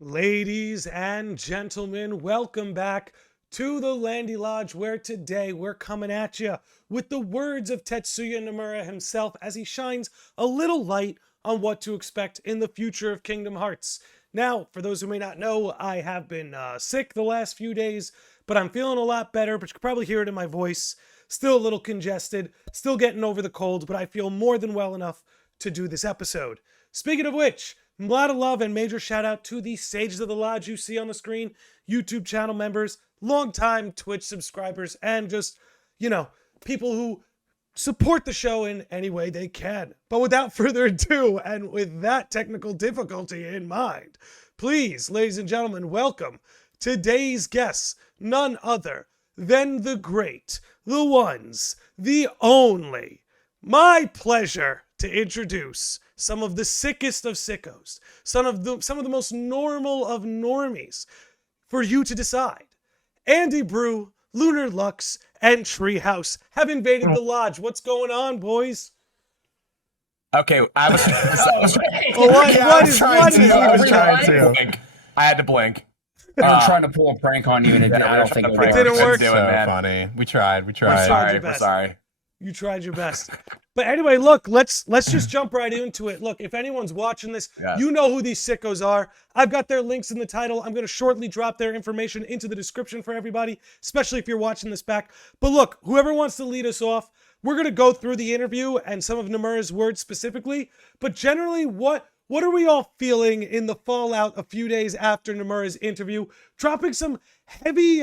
Ladies and gentlemen, welcome back to the Landy Lodge, where today we're coming at you with the words of Tetsuya Nomura himself as he shines a little light on what to expect in the future of Kingdom Hearts. Now, for those who may not know, I have been sick the last few days, but I'm feeling a lot better, but you can probably hear it in my voice. Still a little congested, still getting over the cold, but I feel more than well enough to do this episode. Speaking of which, a lot of love and major shout out to the Sages of the Lodge you see on the screen, YouTube channel members, longtime Twitch subscribers, and just, people who support the show in any way they can. But without further ado, and with that technical difficulty in mind, please, ladies and gentlemen, welcome today's guests, none other than the great, the ones, the only. My pleasure to introduce some of the sickest of sickos, some of the most normal of normies, for you to decide. Andy Brew, LunarLux, and Treehouse have invaded the lodge. What's going on, boys? Okay, I was I had to blink. I'm trying to pull a prank on you, and I don't think it didn't work. So funny. We tried. We're sorry. You tried your best. But anyway, look, let's just jump right into it. Look, if anyone's watching this, you know who these sickos are. I've got their links in the title. I'm going to shortly drop their information into the description for everybody, especially if you're watching this back. But look, whoever wants to lead us off, we're going to go through the interview and some of Nomura's words specifically. But generally, what are we all feeling in the fallout a few days after Nomura's interview, dropping some heavy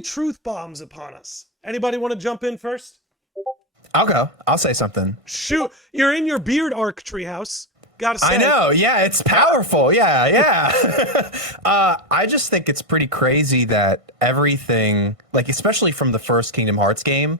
truth bombs upon us? Anybody want to jump in first? I'll go. I'll say something. Shoot. You're in your beard arc, Treehouse. Gotta say. I know. Yeah, it's powerful. Yeah. I just think it's pretty crazy that everything, like especially from the first Kingdom Hearts game,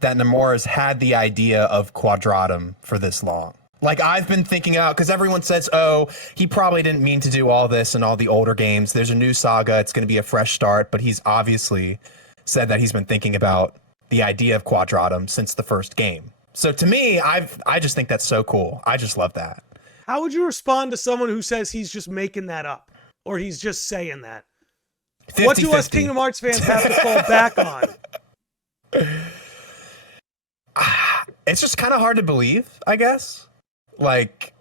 that Nomura's had the idea of Quadratum for this long. Like I've been thinking out, because everyone says, oh, he probably didn't mean to do all this in all the older games. There's a new saga. It's going to be a fresh start. But he's obviously said that he's been thinking about the idea of Quadratum since the first game. So to me, I just think that's so cool. I just love that. How would you respond to someone who says he's just making that up, or he's just saying that? 50-50. What do us Kingdom Hearts fans have to fall back on? It's just kind of hard to believe, I guess. Like,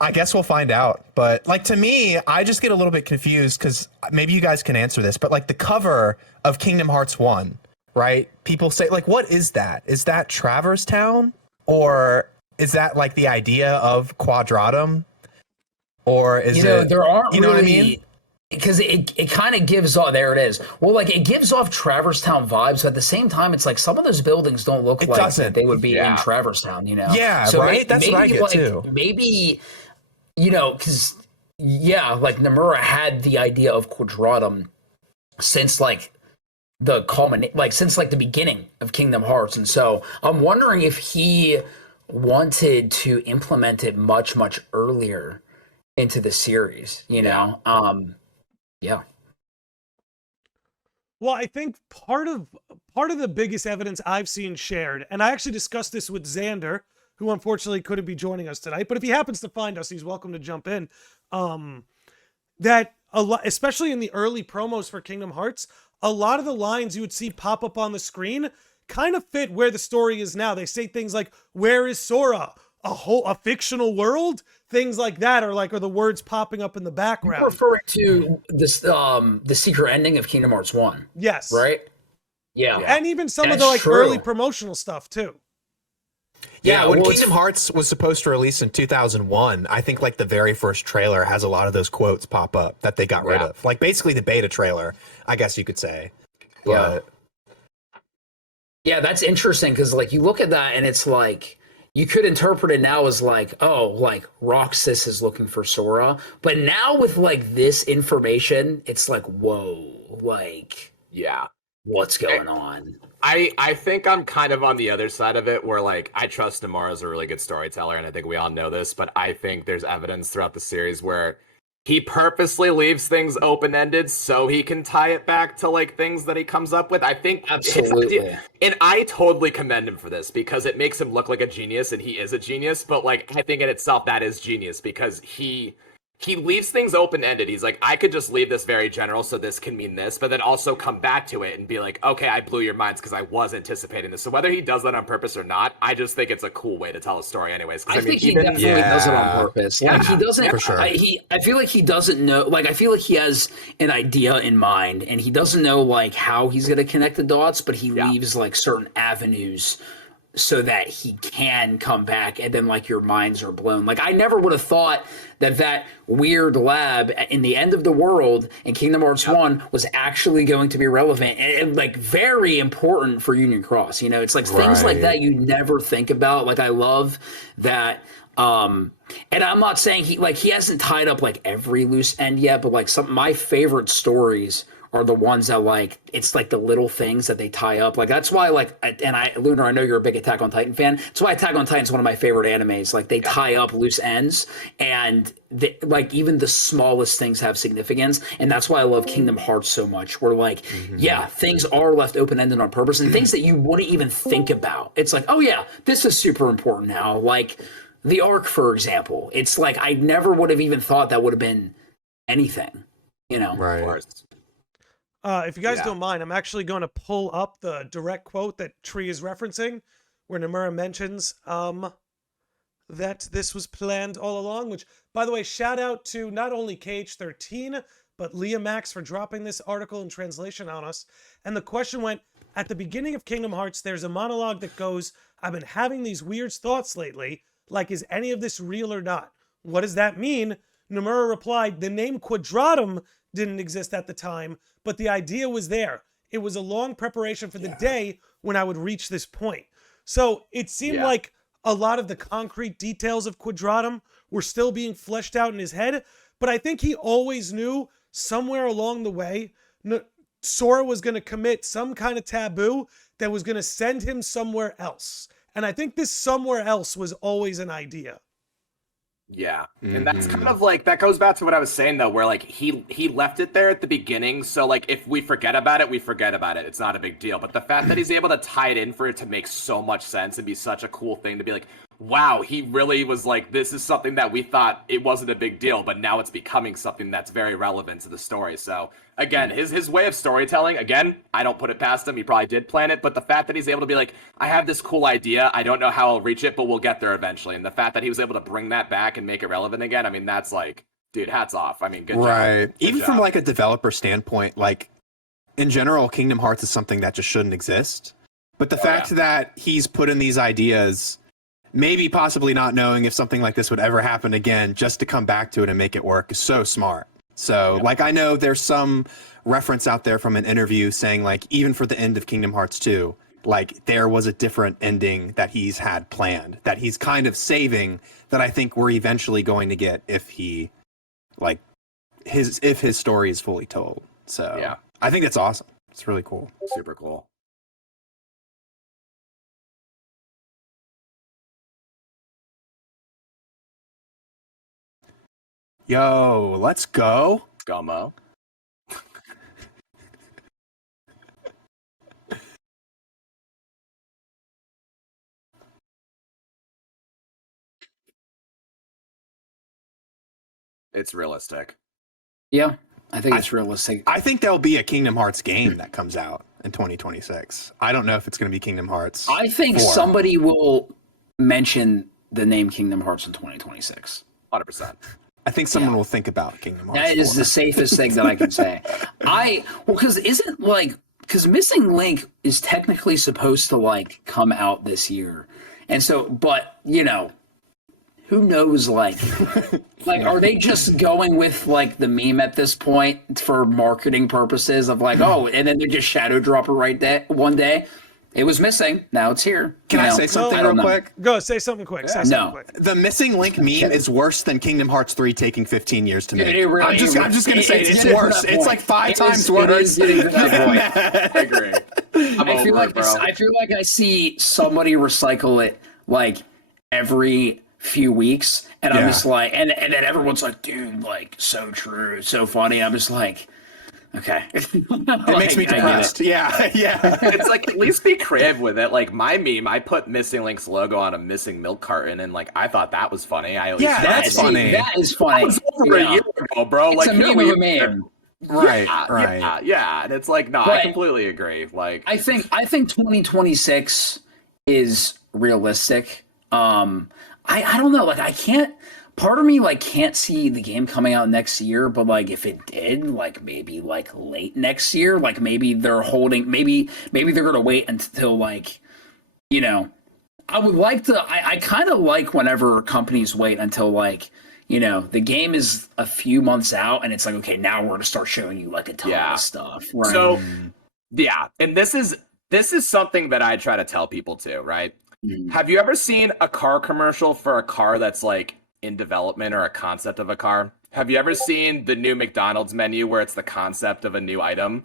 I guess we'll find out. But like to me, I just get a little bit confused because maybe you guys can answer this. But like the cover of Kingdom Hearts 1, right? People say, like, what is that? Is that Traverse Town? Or is that like the idea of Quadratum? Or is it, there aren't you know really, what I mean? Because it kind of gives off, there it is. Well, like it gives off Traverse Town vibes, but at the same time, it's like some of those buildings don't look like that they would be in Traverse Town, Yeah, so right? That's what I get too. Maybe, because, like Nomura had the idea of Quadratum since like since the beginning of Kingdom Hearts, and so I'm wondering if he wanted to implement it much earlier into the series. Yeah. Well, I think part of the biggest evidence I've seen shared, and I actually discussed this with Xander, who unfortunately couldn't be joining us tonight, but if he happens to find us, he's welcome to jump in. That a lot, especially in the early promos for Kingdom Hearts, a lot of the lines you would see pop up on the screen kind of fit where the story is now. They say things like, "Where is Sora? A fictional world?" Things like that, are the words popping up in the background. You're referring to this, the secret ending of Kingdom Hearts 1. Yes. Right? Yeah. And even some of the early promotional stuff too. Yeah, when Kingdom Hearts was supposed to release in 2001, I think like the very first trailer has a lot of those quotes pop up that they got rid of. Like basically the beta trailer, I guess you could say. But... Yeah, that's interesting because like you look at that and it's like you could interpret it now as like, oh, like Roxas is looking for Sora. But now with like this information, it's like, whoa, like, what's going on? I think I'm kind of on the other side of it where like I trust Nomura as a really good storyteller, and I think we all know this, but I think there's evidence throughout the series where he purposely leaves things open-ended so he can tie it back to like things that he comes up with. I think absolutely, and I totally commend him for this because it makes him look like a genius, and he is a genius. But like I think in itself that is genius because he he leaves things open-ended. He's like, I could just leave this very general so this can mean this, but then also come back to it and be like, okay, I blew your minds because I was anticipating this. So whether he does that on purpose or not, I just think it's a cool way to tell a story anyways. I think he definitely does it on purpose. Like, he doesn't, for sure. I feel like he doesn't know, like, I feel like he has an idea in mind and he doesn't know, like, how he's going to connect the dots, but he leaves, like, certain avenues so that he can come back and then, like, your minds are blown. Like, I never would have thought that weird lab in the end of the world in Kingdom Hearts 1 was actually going to be relevant and like, very important for Union Cross. You know, it's like things like that you never think about. Like, I love that. And I'm not saying he hasn't tied up, like, every loose end yet, but, like, my favorite stories are the ones that, like, it's like the little things that they tie up. Like, that's why, like, Lunar, I know you're a big Attack on Titan fan. That's why Attack on Titan is one of my favorite animes. Like, they tie up loose ends, and like, even the smallest things have significance. And that's why I love Kingdom Hearts so much. Where, like, things are left open-ended on purpose, and things that you wouldn't even think about. It's like, oh yeah, this is super important now. Like the Ark, for example. It's like, I never would have even thought that would have been anything, you know? Right. If you guys don't mind, I'm actually going to pull up the direct quote that Tree is referencing, where Nomura mentions that this was planned all along, which, by the way, shout out to not only KH13, but Leah Max for dropping this article in translation on us. And the question went, at the beginning of Kingdom Hearts, there's a monologue that goes, I've been having these weird thoughts lately, like, is any of this real or not? What does that mean? Nomura replied, the name Quadratum didn't exist at the time, but the idea was there. It was a long preparation for the day when I would reach this point. So it seemed like a lot of the concrete details of Quadratum were still being fleshed out in his head, but I think he always knew somewhere along the way, Sora was going to commit some kind of taboo that was going to send him somewhere else. And I think this somewhere else was always an idea. Yeah, and that's kind of like, that goes back to what I was saying though, where like he left it there at the beginning, so like if we forget about it, we forget about it. It's not a big deal. But the fact that he's able to tie it in for it to make so much sense and be such a cool thing to be like, wow, he really was like, this is something that we thought it wasn't a big deal, but now it's becoming something that's very relevant to the story. So again, his way of storytelling, again, I don't put it past him. He probably did plan it, but the fact that he's able to be like, I have this cool idea. I don't know how I'll reach it, but we'll get there eventually. And the fact that he was able to bring that back and make it relevant again, I mean, that's like, dude, hats off. I mean, good job. Right. Good Even job. from like a developer standpoint, like in general, Kingdom Hearts is something that just shouldn't exist. But the fact that he's put in these ideas, maybe possibly not knowing if something like this would ever happen again, just to come back to it and make it work is so smart. So like, I know there's some reference out there from an interview saying like, even for the end of Kingdom Hearts 2, like there was a different ending that he's had planned, that he's kind of saving, that I think we're eventually going to get if he, like, if his story is fully told. So yeah, I think that's awesome. It's really cool. Super cool. Yo, let's go. Gummo. It's realistic. Yeah, I think it's realistic. I think there'll be a Kingdom Hearts game that comes out in 2026. I don't know if it's going to be Kingdom Hearts. I think 4. somebody will mention the name Kingdom Hearts in 2026. 100%. I think someone will think about Kingdom Hearts. That is 4. the safest thing that I can say. Because Missing Link is technically supposed to like come out this year, and so, but you know, who knows? Like, are they just going with like the meme at this point for marketing purposes of like, oh, and then they just shadow drop it one day. It was missing. Now it's here. Can I say something real quick? Go, say something quick. Say something quick. The Missing Link meme is worse than Kingdom Hearts 3 taking 15 years to make. I'm just going to say it's worse. It's like 5 times worse. I agree. I feel like I see somebody recycle it like every few weeks, and I'm just like, and then everyone's like, dude, like, so true, so funny. I'm just like, okay. It makes me depressed. Yeah. It's like, at least be creative with it. Like my meme, I put Missing Link's logo on a missing milk carton, and like I thought that was funny. That's funny. That is funny. That was over a year ago, bro. It's like a meme of a meme. Right, yeah, right. yeah. And it's like, no, I completely agree. Like, I think 2026 is realistic. I don't know. Like, I can't. Part of me like can't see the game coming out next year, but like if it did, like maybe like late next year, like maybe they're holding, maybe they're gonna wait until like, you know, I would like to. I kind of like whenever companies wait until like, you know, the game is a few months out and it's like, okay, now we're gonna start showing you like a ton of stuff. Right? So, yeah, and this is something that I try to tell people too, right? Have you ever seen a car commercial for a car that's like in development or a concept of a car? Have you ever seen the new McDonald's menu where it's the concept of a new item?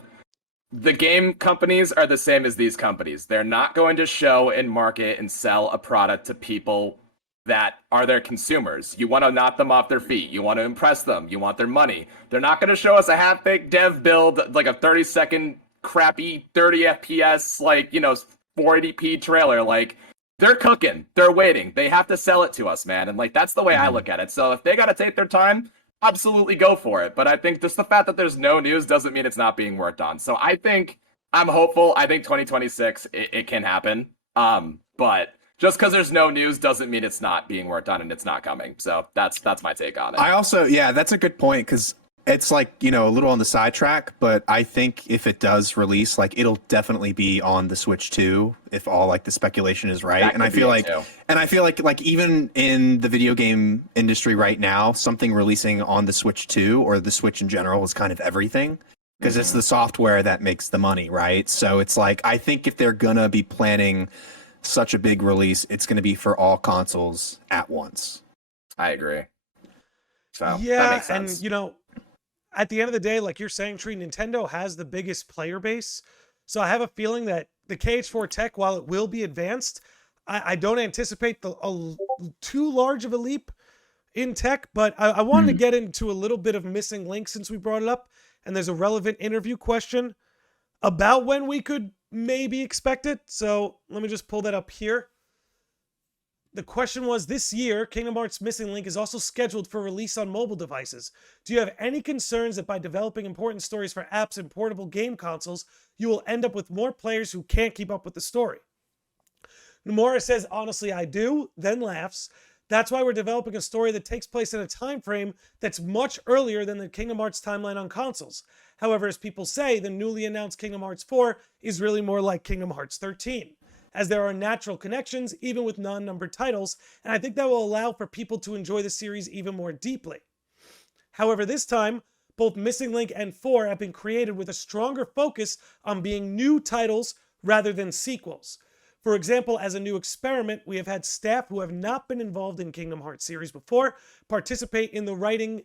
The game companies are the same as these companies. They're not going to show and market and sell a product to people that are their consumers. You want to knock them off their feet. You want to impress them. You want their money. They're not going to show us a half-baked dev build, like a 30-second crappy 30 FPS, like, you know, 480p trailer. Like, they're cooking. They're waiting. They have to sell it to us, man. And like that's the way I look at it. So if they got to take their time, absolutely go for it. But I think just the fact that there's no news doesn't mean it's not being worked on. So I think I'm hopeful. I think 2026 it can happen. But just because there's no news doesn't mean it's not being worked on and it's not coming. So that's my take on it. I also, yeah, that's a good point because it's like, you know, a little on the sidetrack, but I think if it does release, like it'll definitely be on the Switch 2 if all like the speculation is right. And I feel like even in the video game industry right now, something releasing on the Switch 2 or the Switch in general is kind of everything because it's the software that makes the money, right? So it's like I think if they're gonna be planning such a big release, it's gonna be for all consoles at once. I agree. So yeah, that makes sense. and you know, at the end of the day, like you're saying, Tree, Nintendo has the biggest player base. So I have a feeling that the KH4 tech, while it will be advanced, I don't anticipate too large of a leap in tech. But I wanted to get into a little bit of missing link since we brought it up. And there's a relevant interview question about when we could maybe expect it. So let me just pull that up here. The question was, this year, Kingdom Hearts Missing Link is also scheduled for release on mobile devices. Do you have any concerns that by developing important stories for apps and portable game consoles, you will end up with more players who can't keep up with the story? Nomura says, honestly, I do, then laughs. That's why we're developing a story that takes place in a time frame that's much earlier than the Kingdom Hearts timeline on consoles. However, as people say, the newly announced Kingdom Hearts 4 is really more like Kingdom Hearts 13. As there are natural connections, even with non-numbered titles, and I think that will allow for people to enjoy the series even more deeply. However, this time, both Missing Link and 4 have been created with a stronger focus on being new titles rather than sequels. For example, as a new experiment, we have had staff who have not been involved in Kingdom Hearts series before participate in the writing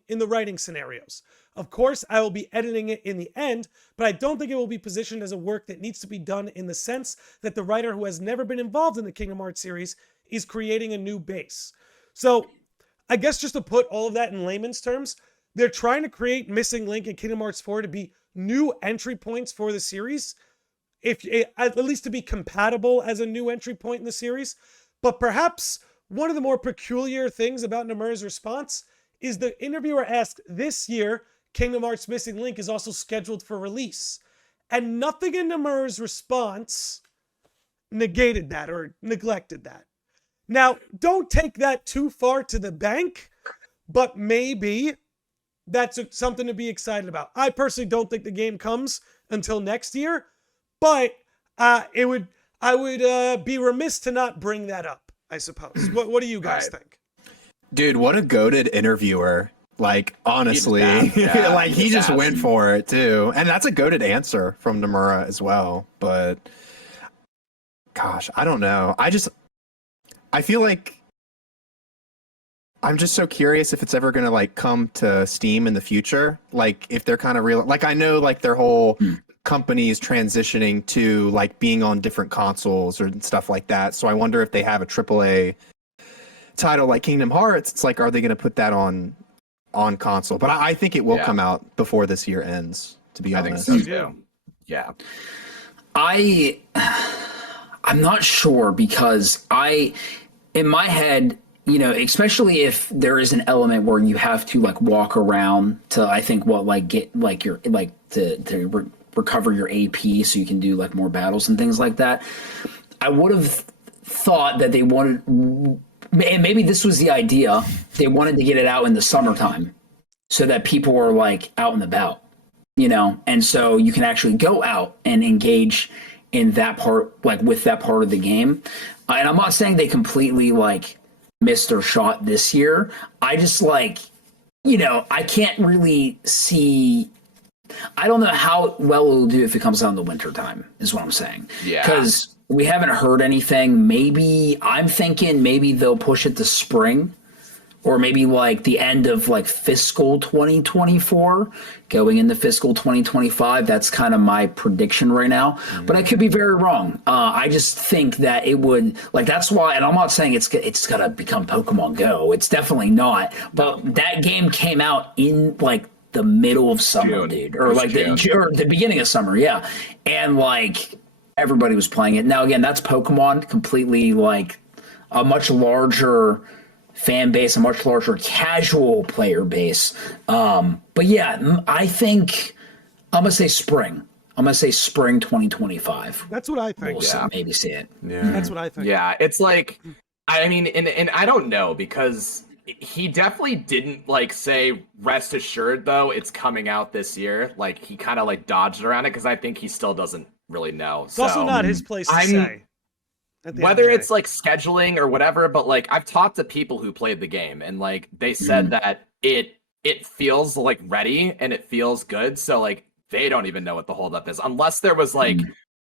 scenarios. Of course, I will be editing it in the end, but I don't think it will be positioned as a work that needs to be done in the sense that the writer who has never been involved in the Kingdom Hearts series is creating a new base. So, I guess just to put all of that in layman's terms, they're trying to create Missing Link and Kingdom Hearts 4 to be new entry points for the series, at least to be compatible as a new entry point in the series. But perhaps one of the more peculiar things about Nomura's response is the interviewer asked, this year, Kingdom Hearts Missing Link is also scheduled for release. And nothing in Nomura's response negated that or neglected that. Now, don't take that too far to the bank, but maybe that's something to be excited about. I personally don't think the game comes until next year, but I would be remiss to not bring that up, I suppose. What do you guys think? Dude, what a goated interviewer. Like, honestly, he just went for it too. And that's a goated answer from Nomura as well. But gosh, I don't know. I feel like I'm just so curious if it's ever going to like come to Steam in the future. Like if they're kind of real, like I know like their whole company is transitioning to like being on different consoles or stuff like that. So I wonder if they have a AAA title like Kingdom Hearts. It's like, are they going to put that on console? But I think it will come out before this year ends, to be honest. I think so too. Yeah. I'm not sure because in my head, you know, especially if there is an element where you have to like walk around to, I think, what like get like your like to recover your AP so you can do like more battles and things like that. I would have thought that they wanted, and maybe this was the idea, they wanted to get it out in the summertime so that people were like out and about, you know, and so you can actually go out and engage in that part, like with that part of the game. And I'm not saying they completely like missed their shot this year. I just like, you know, I can't really see. I don't know how well it'll do if it comes out in the wintertime, is what I'm saying. Yeah. Because we haven't heard anything. Maybe I'm thinking maybe they'll push it to spring, or maybe like the end of like fiscal 2024 going into fiscal 2025. That's kind of my prediction right now, but I could be very wrong. I just think that it would, like, that's why, and I'm not saying it's gonna become Pokemon Go. It's definitely not, but that game came out in like the middle of summer, June. dude, or like the beginning of summer. Yeah. And like everybody was playing it. Now, again, that's Pokemon, completely like a much larger fan base, a much larger casual player base. But yeah, I think I'm gonna say spring. I'm gonna say spring 2025. That's what I think. We'll maybe see it. Yeah. That's what I think. Yeah, it's like, I mean, and I don't know, because he definitely didn't like say rest assured though it's coming out this year. Like he kind of like dodged around it because I think he still doesn't really know. It's also not his place to say. Whether it's like scheduling or whatever, but like I've talked to people who played the game and like they said that it feels like ready and it feels good. So like they don't even know what the holdup is unless there was like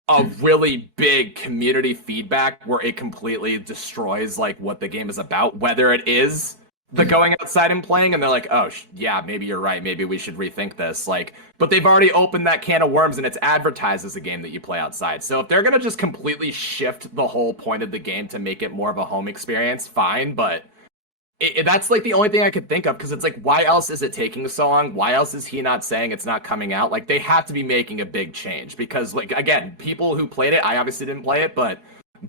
a really big community feedback where it completely destroys like what the game is about, whether it is the going outside and playing and they're like, oh yeah, maybe you're right, maybe we should rethink this, like, but they've already opened that can of worms and it's advertised as a game that you play outside. So if they're gonna just completely shift the whole point of the game to make it more of a home experience, fine, but that's like the only thing I could think of, because it's like, why else is it taking so long? Why else is he not saying it's not coming out? Like, they have to be making a big change, because like, again, people who played it, I obviously didn't play it, but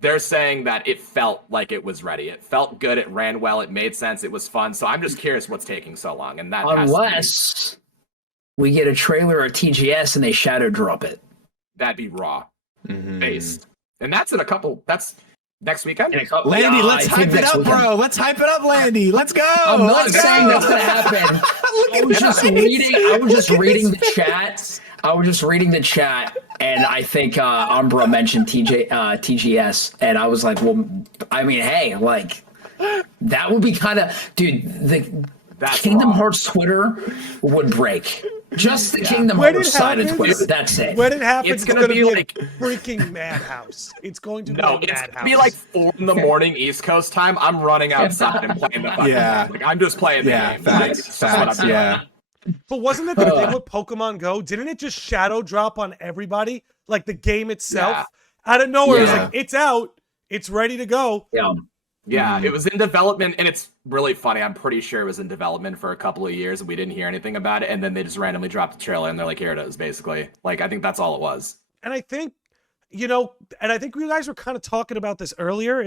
they're saying that it felt like it was ready. It felt good. It ran well. It made sense. It was fun. So I'm just curious what's taking so long. And that unless we get a trailer at TGS and they shadow drop it, that'd be raw based. And that's that's next weekend. Landy, let's hype it up, bro. Let's hype it up, Landy. Let's go. I'm not saying that's gonna happen. I was just reading the chat. I was just reading the chat, and I think Umbra mentioned TGS, and I was like, well, I mean, hey, like, that would be kind of, dude, that's Kingdom Hearts Twitter would break. Just the Kingdom Hearts side of Twitter. That's it. When it happens, it's gonna be like a freaking madhouse. It's going to be a madhouse. It's gonna be like 4 a.m. East Coast time. I'm running outside and playing the fucking game. Like, I'm just playing the game. Facts, yeah. But wasn't it the thing with Pokemon Go? Didn't it just shadow drop on everybody? Like the game itself? Out of nowhere, it's like, it's out. It's ready to go. Yeah, it was in development, and it's really funny. I'm pretty sure it was in development for a couple of years, and we didn't hear anything about it, and then they just randomly dropped the trailer, and they're like, here it is, basically. Like, I think that's all it was. And I think, I think you guys were kind of talking about this earlier.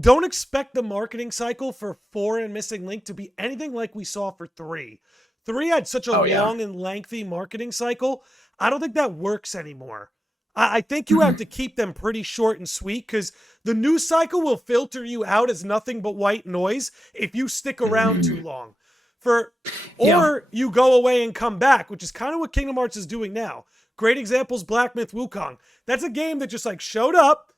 Don't expect the marketing cycle for 4 and Missing Link to be anything like we saw for 3. 3 had such a long and lengthy marketing cycle. I don't think that works anymore. I think you have to keep them pretty short and sweet, because the news cycle will filter you out as nothing but white noise if you stick around too long. Or you go away and come back, which is kind of what Kingdom Hearts is doing now. Great examples, Black Myth Wukong. That's a game that just like showed up,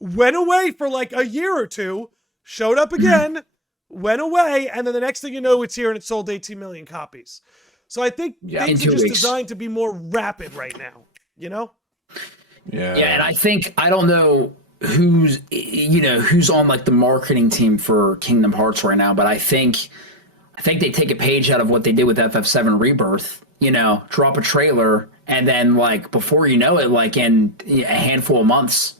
went away for like a year or two, showed up again, went away, and then the next thing you know, it's here and it sold 18 million copies. So I think things are just designed to be more rapid right now, Yeah, and I think, I don't know who's on like the marketing team for Kingdom Hearts right now, but I think they take a page out of what they did with FF7 Rebirth, drop a trailer, and then like before you know it, like in a handful of months,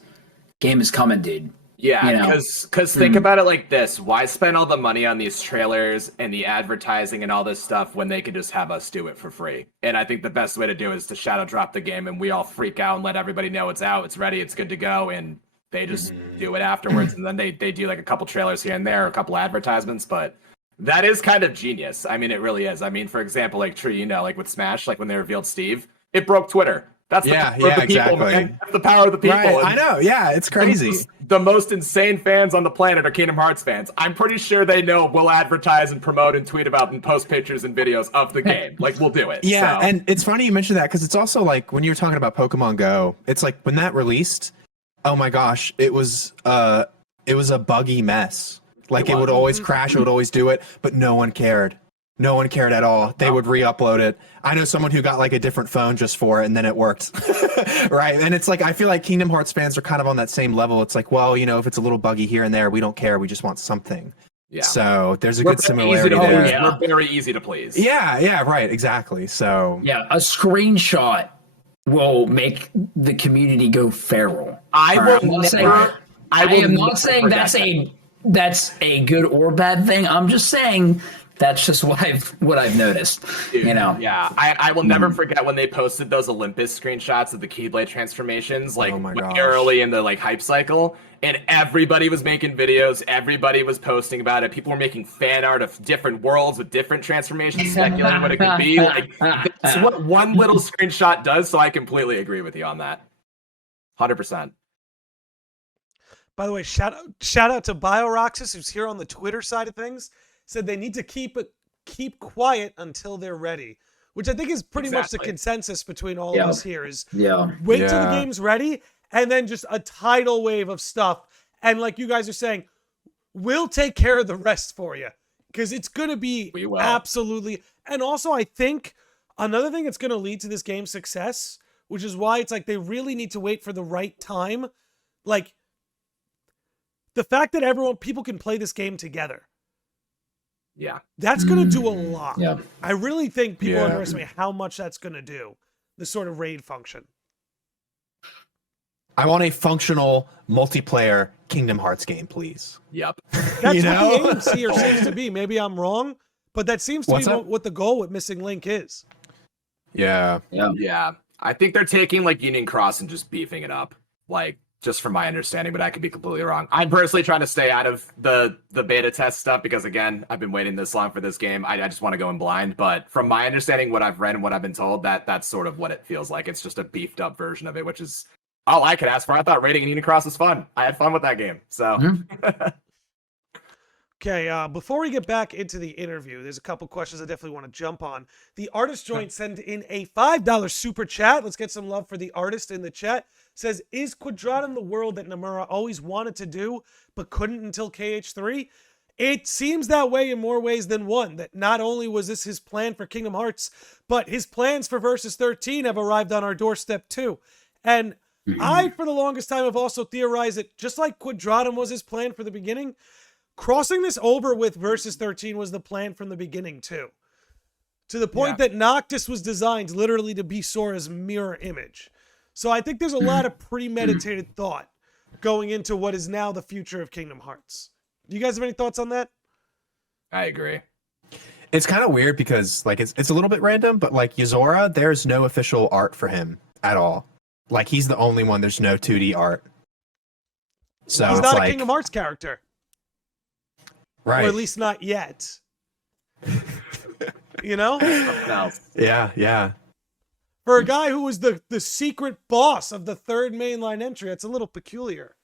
game is coming, dude. Yeah, because think about it like this. Why spend all the money on these trailers and the advertising and all this stuff when they could just have us do it for free? And I think the best way to do it is to shadow drop the game and we all freak out and let everybody know it's out, it's ready, it's good to go, and They just do it afterwards, and then they do like a couple trailers here and there, a couple advertisements, but that is kind of genius. I mean, it really is. I mean, for example, like Tree, like with Smash, like when they revealed Steve, it broke Twitter. That's the power of the people, exactly. man. That's the power of the people. Right, I know. Yeah, it's crazy. The most insane fans on the planet are Kingdom Hearts fans. I'm pretty sure they know we'll advertise and promote and tweet about and post pictures and videos of the game. Like, we'll do it. Yeah, so. and it's funny you mentioned that because it's also like when you were talking about Pokemon Go, it's like when that released, oh my gosh, it was a buggy mess. Like it would always crash, it would always do it, but no one cared. No one cared at all. They would re-upload it. I know someone who got like a different phone just for it, and then it worked. Right? And it's like, I feel like Kingdom Hearts fans are kind of on that same level. It's like, well, if it's a little buggy here and there, we don't care. We just want something. Yeah. So there's a good similarity there. Yeah. We're very easy to please. Yeah, right, exactly. So yeah, a screenshot will make the community go feral. I am not saying that's a good or bad thing. I'm just saying that's just what I've noticed. Dude, Yeah, I will never forget when they posted those Olympus screenshots of the Keyblade transformations, like early in the hype cycle, and everybody was making videos, everybody was posting about it. People were making fan art of different worlds with different transformations, speculating what it could be. Like, that's what one little screenshot does. So I completely agree with you on that. 100%. By the way, shout out to BioRoxas, who's here on the Twitter side of things. Said they need to keep quiet until they're ready, which I think is pretty much the consensus between all of us here. Is wait till the game's ready, and then just a tidal wave of stuff. And like you guys are saying, we'll take care of the rest for you because it's going to be absolutely. And also, I think another thing that's going to lead to this game's success, which is why it's like they really need to wait for the right time, like the fact that people can play this game together. Yeah. That's going to do a lot. Yeah. I really think people underestimate how much that's going to do, the sort of raid function. I want a functional multiplayer Kingdom Hearts game, please. Yep. That's what the AMC seems to be. Maybe I'm wrong, but that seems to be what the goal with Missing Link is. Yeah. I think they're taking Union Cross and just beefing it up. Just from my understanding, but I could be completely wrong. I'm personally trying to stay out of the beta test stuff because, again, I've been waiting this long for this game. I just want to go in blind. But from my understanding, what I've read and what I've been told, that's sort of what it feels like. It's just a beefed up version of it, which is all I could ask for. I thought raiding in Unicross was fun. I had fun with that game. So. Okay, before we get back into the interview, there's a couple questions I definitely want to jump on. The Artist Joint sent in a $5 super chat. Let's get some love for the artist in the chat. Says, is Quadratum the world that Nomura always wanted to do, but couldn't until KH3? It seems that way in more ways than one, that not only was this his plan for Kingdom Hearts, but his plans for Versus 13 have arrived on our doorstep too. And I, for the longest time, have also theorized that just like Quadratum was his plan for the beginning, crossing this over with Versus 13 was the plan from the beginning too. To the point that Noctis was designed literally to be Sora's mirror image. So I think there's a lot of premeditated thought going into what is now the future of Kingdom Hearts. Do you guys have any thoughts on that? I agree. It's kind of weird because it's a little bit random, but Yozora, there's no official art for him at all. He's the only one. There's no 2D art. So he's not a Kingdom Hearts character. Right. Or at least not yet. No. Yeah. For a guy who was the secret boss of the third mainline entry, it's a little peculiar.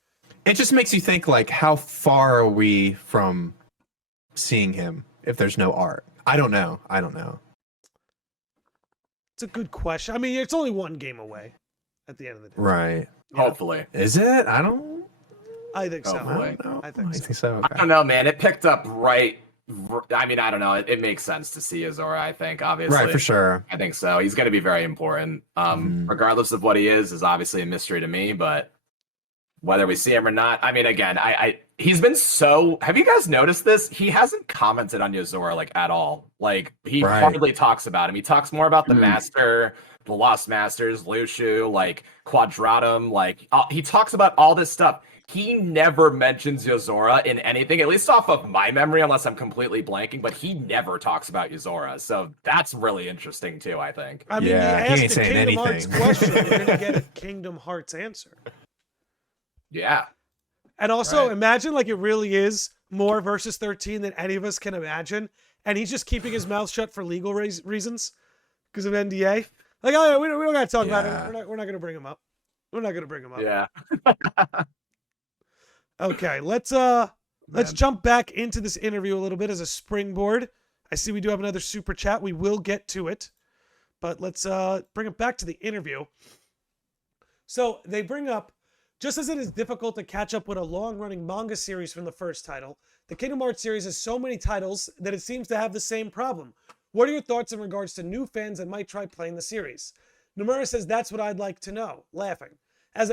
It just makes you think, how far are we from seeing him if there's no art? I don't know. It's a good question. I mean, it's only one game away at the end of the day. Right. Hopefully. Is it? I think so. I think so. Okay. I don't know, man. It picked up right. I mean, I don't know. It makes sense to see Azora, I think, obviously. Right, for sure. I think so. He's going to be very important. Regardless of what he is obviously a mystery to me, but whether we see him or not, I mean, again, he's been so... Have you guys noticed this? He hasn't commented on Yozora, at all. He hardly talks about him. He talks more about the Master, the Lost Masters, Lushu, Quadratum, he talks about all this stuff. He never mentions Yozora in anything, at least off of my memory, unless I'm completely blanking, but he never talks about Yozora. So that's really interesting too, I think. I mean, you asked a Kingdom Hearts question, you're going to get a Kingdom Hearts answer. Yeah. And also, Right. imagine like it really is more versus 13 than any of us can imagine, and he's just keeping his mouth shut for legal reasons because of NDA. Like, oh yeah, we don't got to talk about Yeah. it. We're not going to bring him up. We're not going to bring him up. Yeah. Okay, let's jump back into this interview a little bit as a springboard. I see we do have another super chat. We will get to it, but let's bring it back to the interview. So they bring up, just as it is difficult to catch up with a long-running manga series from the first title, the Kingdom Hearts series has so many titles that it seems to have the same problem. What are your thoughts in regards to new fans that might try playing the series? Nomura says that's what I'd like to know, laughing.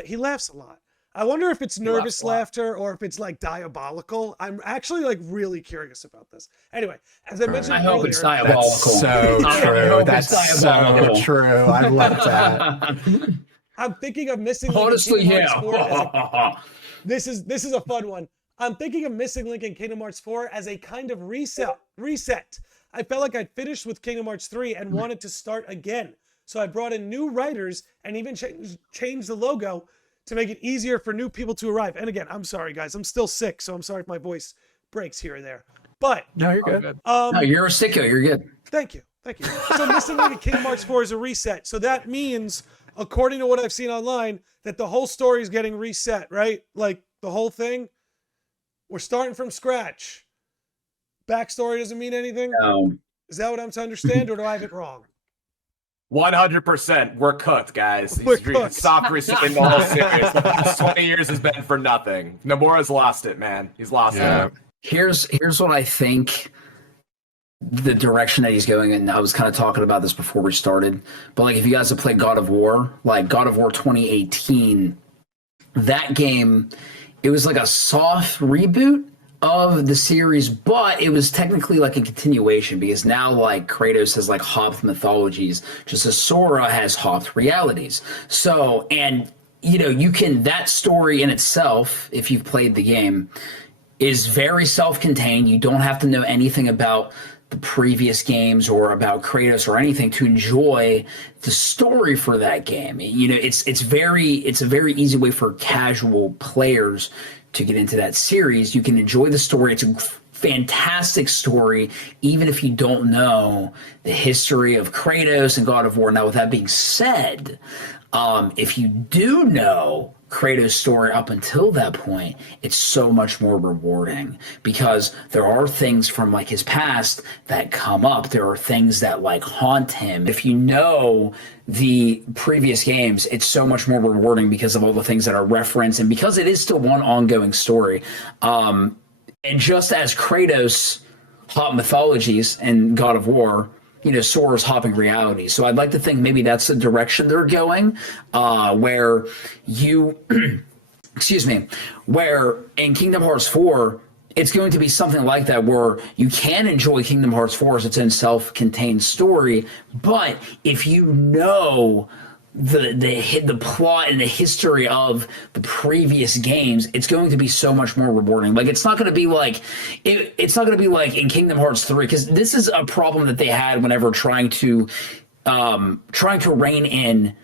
He laughs a lot. I wonder if it's nervous laughter or if it's like diabolical. I'm actually like really curious about this. Anyway, as I mentioned I hope earlier, it's diabolical. That's so I true. hope That's it's so diabolical. true. I love that. I'm thinking of Missing Link Honestly, in Kingdom yeah. Hearts 4 this is a fun one. I'm thinking of Missing Link in Kingdom Hearts 4 as a kind of reset. I felt like I'd finished with Kingdom Hearts 3 and wanted to start again. So I brought in new writers and even changed the logo to make it easier for new people to arrive. And again, I'm sorry, guys. I'm still sick, so I'm sorry if my voice breaks here or there. But No, you're good. No, you're a sicko. You're good. thank you. So Missing Link in Kingdom Hearts 4 is a reset. So that means, according to what I've seen online, that the whole story is getting reset, right? Like the whole thing. We're starting from scratch. Backstory doesn't mean anything. Is that what I'm to understand, or do I have it wrong? 100%. We're cooked, guys. We're He's cooked. stopped receiving the whole series. The past 20 years has been for nothing. Nomura's lost it, man. He's lost it. Here's what I think the direction that he's going in. I was kind of talking about this before we started, but like if you guys have played God of War, like God of War 2018, that game, it was like a soft reboot of the series, but it was technically like a continuation because now like Kratos has like hopped mythologies, just as Sora has hopped realities. So, and you know, you can, that story in itself, if you've played the game, is very self-contained. You don't have to know anything about the previous games or about Kratos or anything to enjoy the story for that game. You know, it's a very easy way for casual players to get into that series. You can enjoy the story. It's a fantastic story, even if you don't know the history of Kratos and God of War. Now, with that being said, if you do know Kratos' story up until that point, it's so much more rewarding because there are things from like his past that come up. There are things that like haunt him. If you know the previous games, it's so much more rewarding because of all the things that are referenced and because it is still one ongoing story. And just as Kratos hopped mythologies and God of War, you know, Sora's hopping reality. So I'd like to think maybe that's the direction they're going, where you, excuse me, where in Kingdom Hearts 4, it's going to be something like that where you can enjoy Kingdom Hearts 4 as its own self-contained story, but if you know the plot and the history of the previous games, it's going to be so much more rewarding. Like it's not going to be like in Kingdom Hearts 3, because this is a problem that they had whenever trying to rein in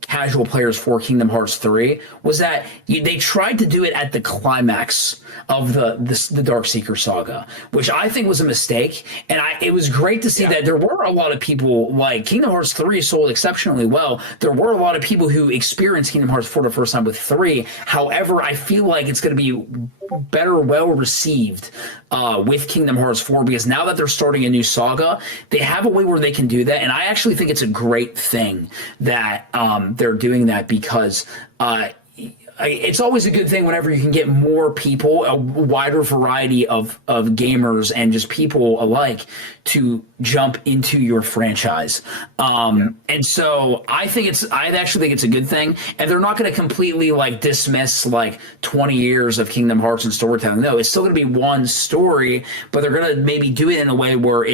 casual players for Kingdom Hearts 3 was that they tried to do it at the climax of the Darkseeker saga, which I think was a mistake. And it was great to see that there were a lot of people, like Kingdom Hearts 3 sold exceptionally well. There were a lot of people who experienced Kingdom Hearts 4 the first time with 3. However, I feel like it's going to be well received with Kingdom Hearts 4 because now that they're starting a new saga, they have a way where they can do that. And I actually think it's a great thing that they're doing that because it's always a good thing whenever you can get more people, a wider variety of gamers and just people alike to jump into your franchise. And so I actually think it's a good thing. And they're not going to completely like dismiss like 20 years of Kingdom Hearts and storytelling. No, it's still going to be one story, but they're going to maybe do it in a way where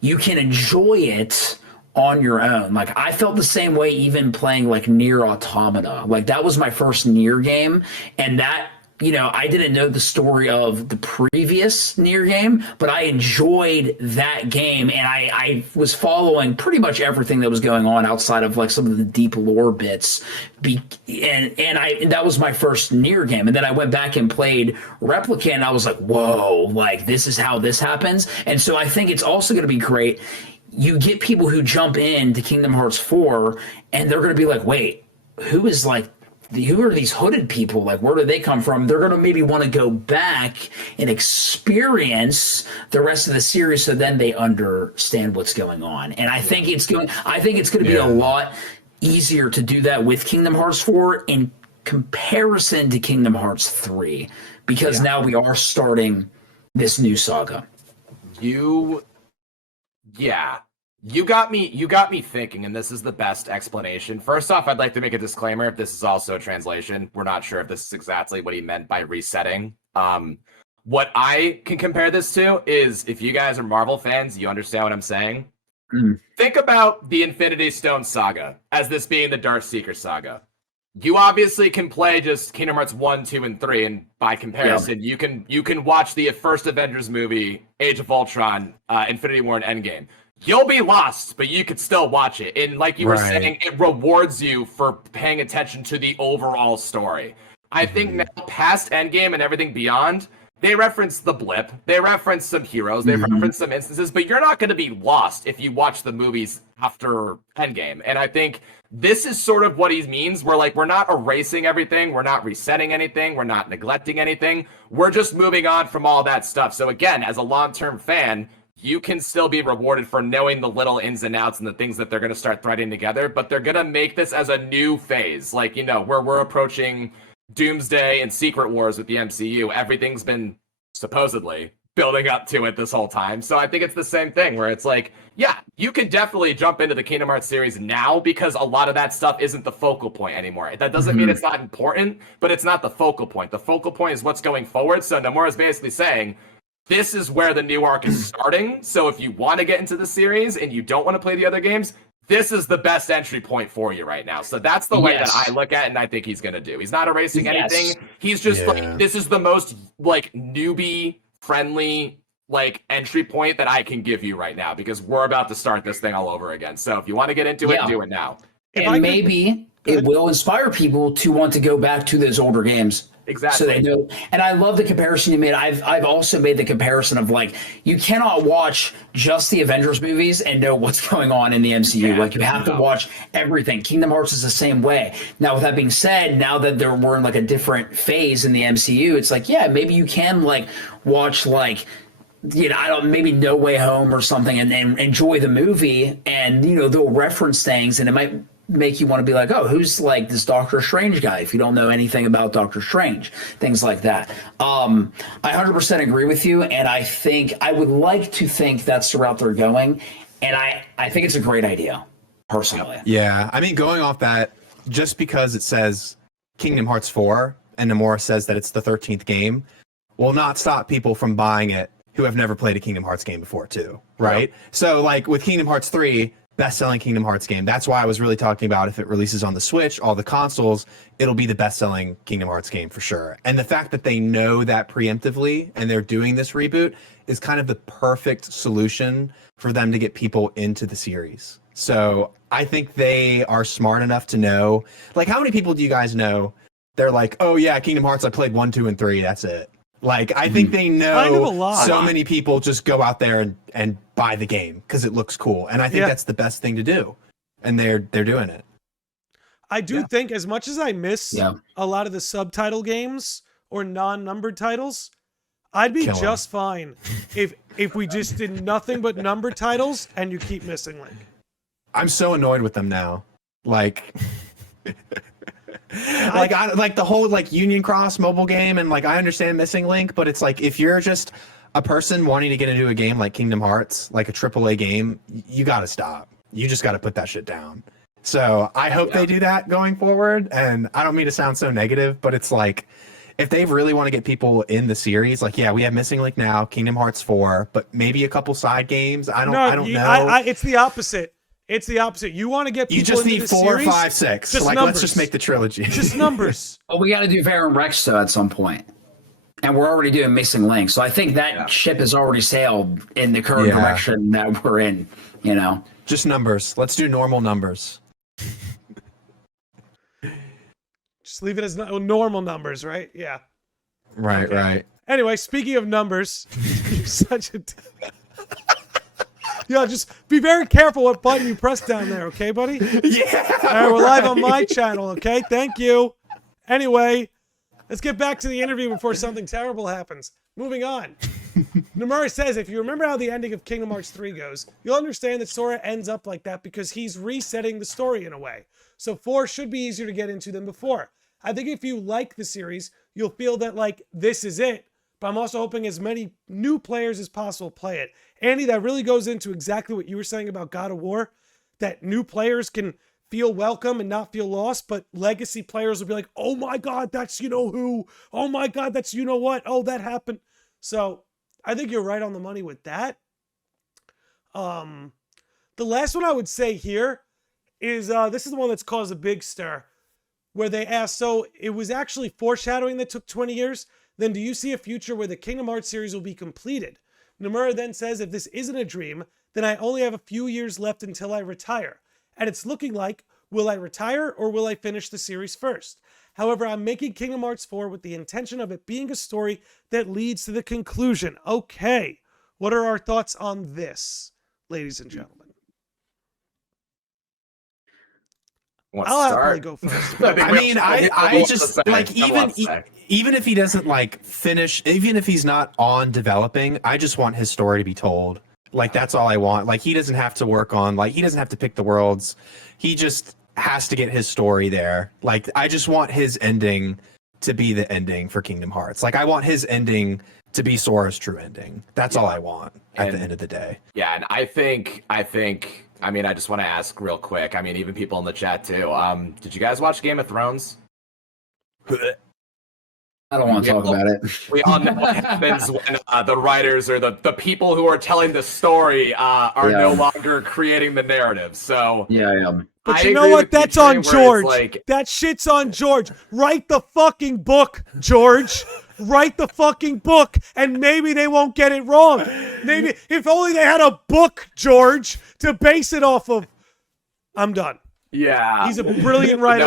you can enjoy it on your own. Like I felt the same way even playing like Nier Automata. Like that was my first Nier game, and that I didn't know the story of the previous Nier game, but I enjoyed that game, and I was following pretty much everything that was going on outside of like some of the deep lore bits. And that was my first Nier game, and then I went back and played Replica, and I was like, whoa, like this is how this happens. And so I think it's also going to be great. You get people who jump into Kingdom Hearts 4, and they're going to be like, wait, who are these hooded people? Like, where do they come from? They're going to maybe want to go back and experience the rest of the series, so then they understand what's going on. And I think it's going to be a lot easier to do that with Kingdom Hearts 4 in comparison to Kingdom Hearts 3, because now we are starting this new saga. You got me thinking, and this is the best explanation. First off, I'd like to make a disclaimer. If this is also a translation, we're not sure if this is exactly what he meant by resetting. What I can compare this to is, if you guys are Marvel fans, you understand what I'm saying. Think about the Infinity Stone saga as this being the Darkseeker saga. You obviously can play just Kingdom Hearts 1, 2, and 3, and by comparison, you can watch the first Avengers movie, Age of Ultron, Infinity War, and Endgame. You'll be lost, but you could still watch it. And like you were saying, it rewards you for paying attention to the overall story. I think now, past Endgame and everything beyond, they reference the blip, they reference some heroes, they reference some instances, but you're not going to be lost if you watch the movies after Endgame. And I think this is sort of what he means. We're not erasing everything, we're not resetting anything, we're not neglecting anything. We're just moving on from all that stuff. So again, as a long-term fan, you can still be rewarded for knowing the little ins and outs and the things that they're going to start threading together, but they're going to make this as a new phase. Like, where we're approaching Doomsday and Secret Wars with the MCU, everything's been supposedly building up to it this whole time. So I think it's the same thing where it's like, yeah, you can definitely jump into the Kingdom Hearts series now, because a lot of that stuff isn't the focal point anymore. That doesn't mean it's not important, but it's not the focal point. The focal point is what's going forward. So Nomura is basically saying, this is where the new arc is starting. So if you want to get into the series and you don't want to play the other games, this is the best entry point for you right now. So that's the way that I look at it, and I think he's going to do. He's not erasing anything. He's just like, this is the most like newbie friendly like entry point that I can give you right now, because we're about to start this thing all over again. So if you want to get into it, do it now. And maybe it will inspire people to want to go back to those older games. Exactly. So they know. And I love the comparison you made. I've also made the comparison of like, you cannot watch just the Avengers movies and know what's going on in the MCU. Like you have to watch everything. Kingdom Hearts is the same way. Now, with that being said, now that we're in like a different phase in the MCU, it's like, yeah, maybe you can like watch like, maybe No Way Home or something and enjoy the movie, and they'll reference things, and it might make you want to be like, oh, who's like this Doctor Strange guy, if you don't know anything about Doctor Strange, things like that. I 100% agree with you, and I would like to think that's the route they're going, and I think it's a great idea, personally. Yeah, I mean, going off that, just because it says Kingdom Hearts 4 and Nomura says that it's the 13th game, will not stop people from buying it who have never played a Kingdom Hearts game before too, right? So like with Kingdom Hearts 3, best-selling Kingdom Hearts game. That's why I was really talking about, if it releases on the Switch, all the consoles, it'll be the best-selling Kingdom Hearts game for sure. And the fact that they know that preemptively and they're doing this reboot is kind of the perfect solution for them to get people into the series. So I think they are smart enough to know, like, how many people do you guys know? They're like, oh yeah, Kingdom Hearts, I played 1, 2, and 3, that's it. Like, I think they know kind of a lot. So many people just go out there and buy the game because it looks cool. And I think that's the best thing to do. And they're doing it. I do think, as much as I miss a lot of the subtitle games or non-numbered titles, I'd be just fine if we just did nothing but numbered titles and you keep missing Link. I'm so annoyed with them now. Like... like the whole like Union Cross mobile game, and like I understand missing Link, but it's like, if you're just a person wanting to get into a game like Kingdom Hearts, like a AAA game, you got to stop. You just got to put that shit down. So I hope they do that going forward. And I don't mean to sound so negative, but it's like, if they really want to get people in the series, like, yeah, we have Missing Link now, Kingdom Hearts 4, but maybe a couple side games. I don't know. It's the opposite. It's the opposite. You want to get people You just into need the 4, series, 5, 6. just Like, numbers. let's just make the trilogy. Just numbers. Well, we got to do Varen Rex though at some point, and we're already doing Missing Link. So I think that ship has already sailed in the current direction that we're in. You know, Just numbers. Let's do normal numbers. Just leave it as normal numbers, right? Yeah. Right, right. Anyway, speaking of numbers, you're such a... Yeah, just be very careful what button you press down there, okay, buddy? Yeah. All right, we're live on my channel, okay? Thank you. Anyway, let's get back to the interview before something terrible happens. Moving on. Nomura says, if you remember how the ending of Kingdom Hearts 3 goes, you'll understand that Sora ends up like that because he's resetting the story in a way. So 4 should be easier to get into than before. I think if you like the series, you'll feel that, like, this is it. But I'm also hoping as many new players as possible play it. Andy, that really goes into exactly what you were saying about God of War, that new players can feel welcome and not feel lost, but legacy players will be like, oh my God, that's you-know-who. Oh my God, that's you-know-what. Oh, that happened. So I think you're right on the money with that. The last one I would say here is, this is the one that's caused a big stir, where they asked, so it was actually foreshadowing that took 20 years? Then do you see a future where the Kingdom Hearts series will be completed? Nomura then says, if this isn't a dream, then I only have a few years left until I retire. And it's looking like, will I retire or will I finish the series first? However, I'm making Kingdom Hearts 4 with the intention of it being a story that leads to the conclusion. Okay, what are our thoughts on this, ladies and gentlemen? I'll happily go first. I mean, I just like even if he doesn't like finish, even if he's not on developing, I just want his story to be told. Like that's all I want. Like he doesn't have to work on, like he doesn't have to pick the worlds. He just has to get his story there. Like I just want his ending to be the ending for Kingdom Hearts. Like I want his ending to be Sora's true ending. That's all I want at the end of the day. Yeah, and I think I mean, I just want to ask real quick. I mean, even people in the chat too. Did you guys watch Game of Thrones? I don't want to talk about it. We all know what happens when the writers or the people who are telling the story are no longer creating the narrative. So yeah. But you know what? That's on George. Like, that shit's on George. Write the fucking book, George. Write the fucking book, and maybe they won't get it wrong. Maybe if only they had a book, George, to base it off of. I'm done. Yeah, he's a brilliant writer,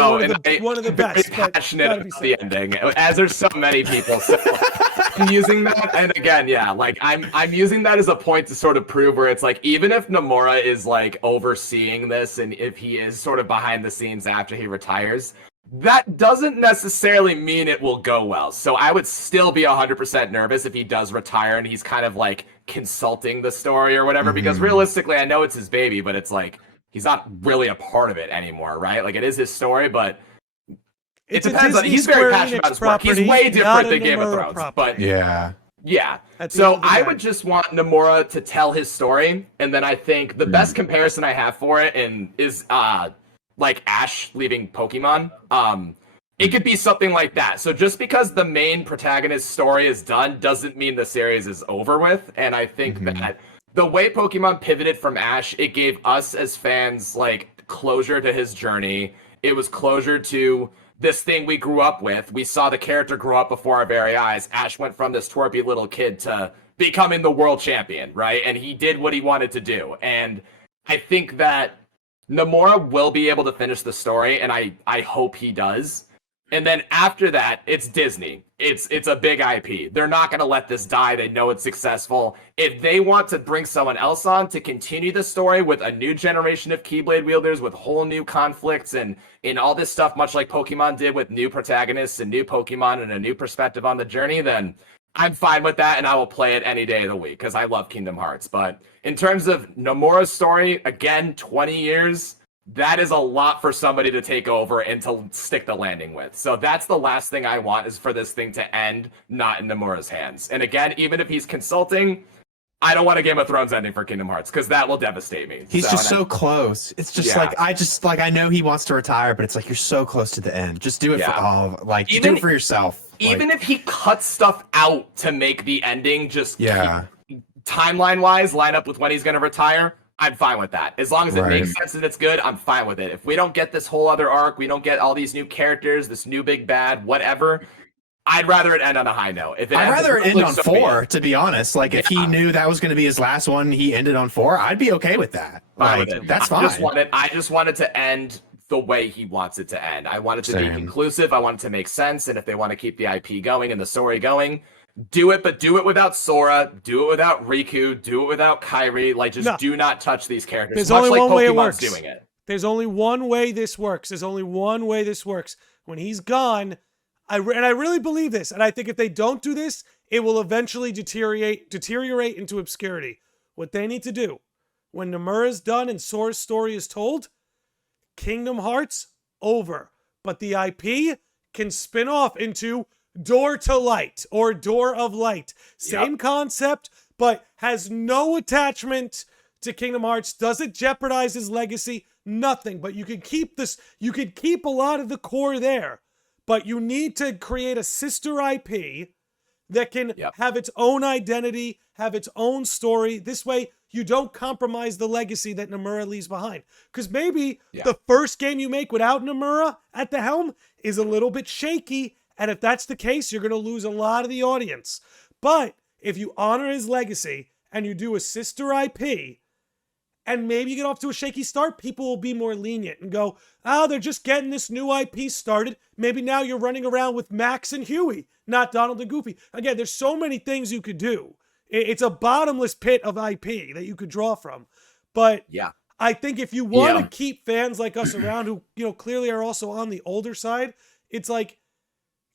one of the best. Very passionate about the ending, as there's so many people. So I'm using that, and again, yeah, like I'm using that as a point to sort of prove where it's like, even if Nomura is like overseeing this, and if he is sort of behind the scenes after he retires, that doesn't necessarily mean it will go well. So I would still be 100% nervous if he does retire and he's kind of like consulting the story or whatever, because realistically, I know it's his baby, but it's like, he's not really a part of it anymore, right? Like, it is his story, but it depends on, he's very passionate about his work. He's way different than Game of Thrones, but yeah. So I would just want Nomura to tell his story, and then I think the best comparison I have for it is like Ash leaving Pokemon. It could be something like that. So just because the main protagonist's story is done doesn't mean the series is over with, and I think that the way Pokemon pivoted from Ash, it gave us as fans like closure to his journey. It was closure to this thing we grew up with. We saw the character grow up before our very eyes. Ash went from this twerpy little kid to becoming the world champion, right? And he did what he wanted to do. And I think that Nomura will be able to finish the story, and I hope he does. And then after that, it's Disney. It's a big IP. They're not going to let this die. They know it's successful. If they want to bring someone else on to continue the story with a new generation of Keyblade wielders, with whole new conflicts and all this stuff, much like Pokemon did with new protagonists and new Pokemon and a new perspective on the journey, then I'm fine with that, and I will play it any day of the week because I love Kingdom Hearts. But in terms of Nomura's story, again, 20 years, that is a lot for somebody to take over and to stick the landing with. So that's the last thing I want, is for this thing to end not in Nomura's hands. And again, even if he's consulting, I don't want a Game of Thrones ending for Kingdom Hearts because that will devastate me. He's just so close. It's just like, I know he wants to retire, but it's like, you're so close to the end. Just do it for all, like, do it for yourself. Even if he cuts stuff out to make the ending just timeline-wise line up with when he's going to retire, I'm fine with that. As long as it makes sense and it's good, I'm fine with it. If we don't get this whole other arc, we don't get all these new characters, this new big bad, whatever, I'd rather it end on a high note. If it I'd rather it end on so 4, to be honest. Like, if he knew that was going to be his last one, he ended on 4, I'd be okay with that. Fine Like, with it. that's fine. I just want it to end the way he wants it to end. I want it to be conclusive. I want it to make sense. And if they want to keep the IP going and the story going, do it, but do it without Sora, do it without Riku, do it without Kairi. Like, just do not touch these characters. There's Much only like one way it Pokemon's works. doing it. There's only one way this works. There's only one way this works. When he's gone, I really believe this, and I think if they don't do this, it will eventually deteriorate into obscurity. What they need to do, when Nomura's done and Sora's story is told, Kingdom Hearts, over. But the IP can spin off into Door to Light or Door of Light. Same concept, but has no attachment to Kingdom Hearts. Doesn't jeopardize his legacy. Nothing. But you could keep this. You could keep a lot of the core there. But you need to create a sister IP that can have its own identity, have its own story. This way, you don't compromise the legacy that Nomura leaves behind. Because maybe the first game you make without Nomura at the helm is a little bit shaky. And if that's the case, you're going to lose a lot of the audience. But if you honor his legacy and you do a sister IP, and maybe you get off to a shaky start, people will be more lenient and go, oh, they're just getting this new IP started. Maybe now you're running around with Max and Huey, not Donald and Goofy. Again, there's so many things you could do. It's a bottomless pit of IP that you could draw from. But I think if you want to keep fans like us around who, clearly are also on the older side, it's like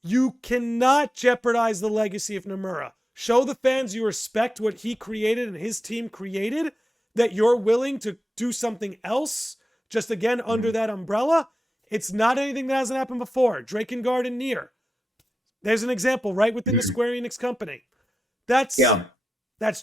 you cannot jeopardize the legacy of Nomura. Show the fans you respect what he created and his team created, that you're willing to do something else, just again, under that umbrella. It's not anything that hasn't happened before. Drakengard and Nier. There's an example right within the Square Enix company. That's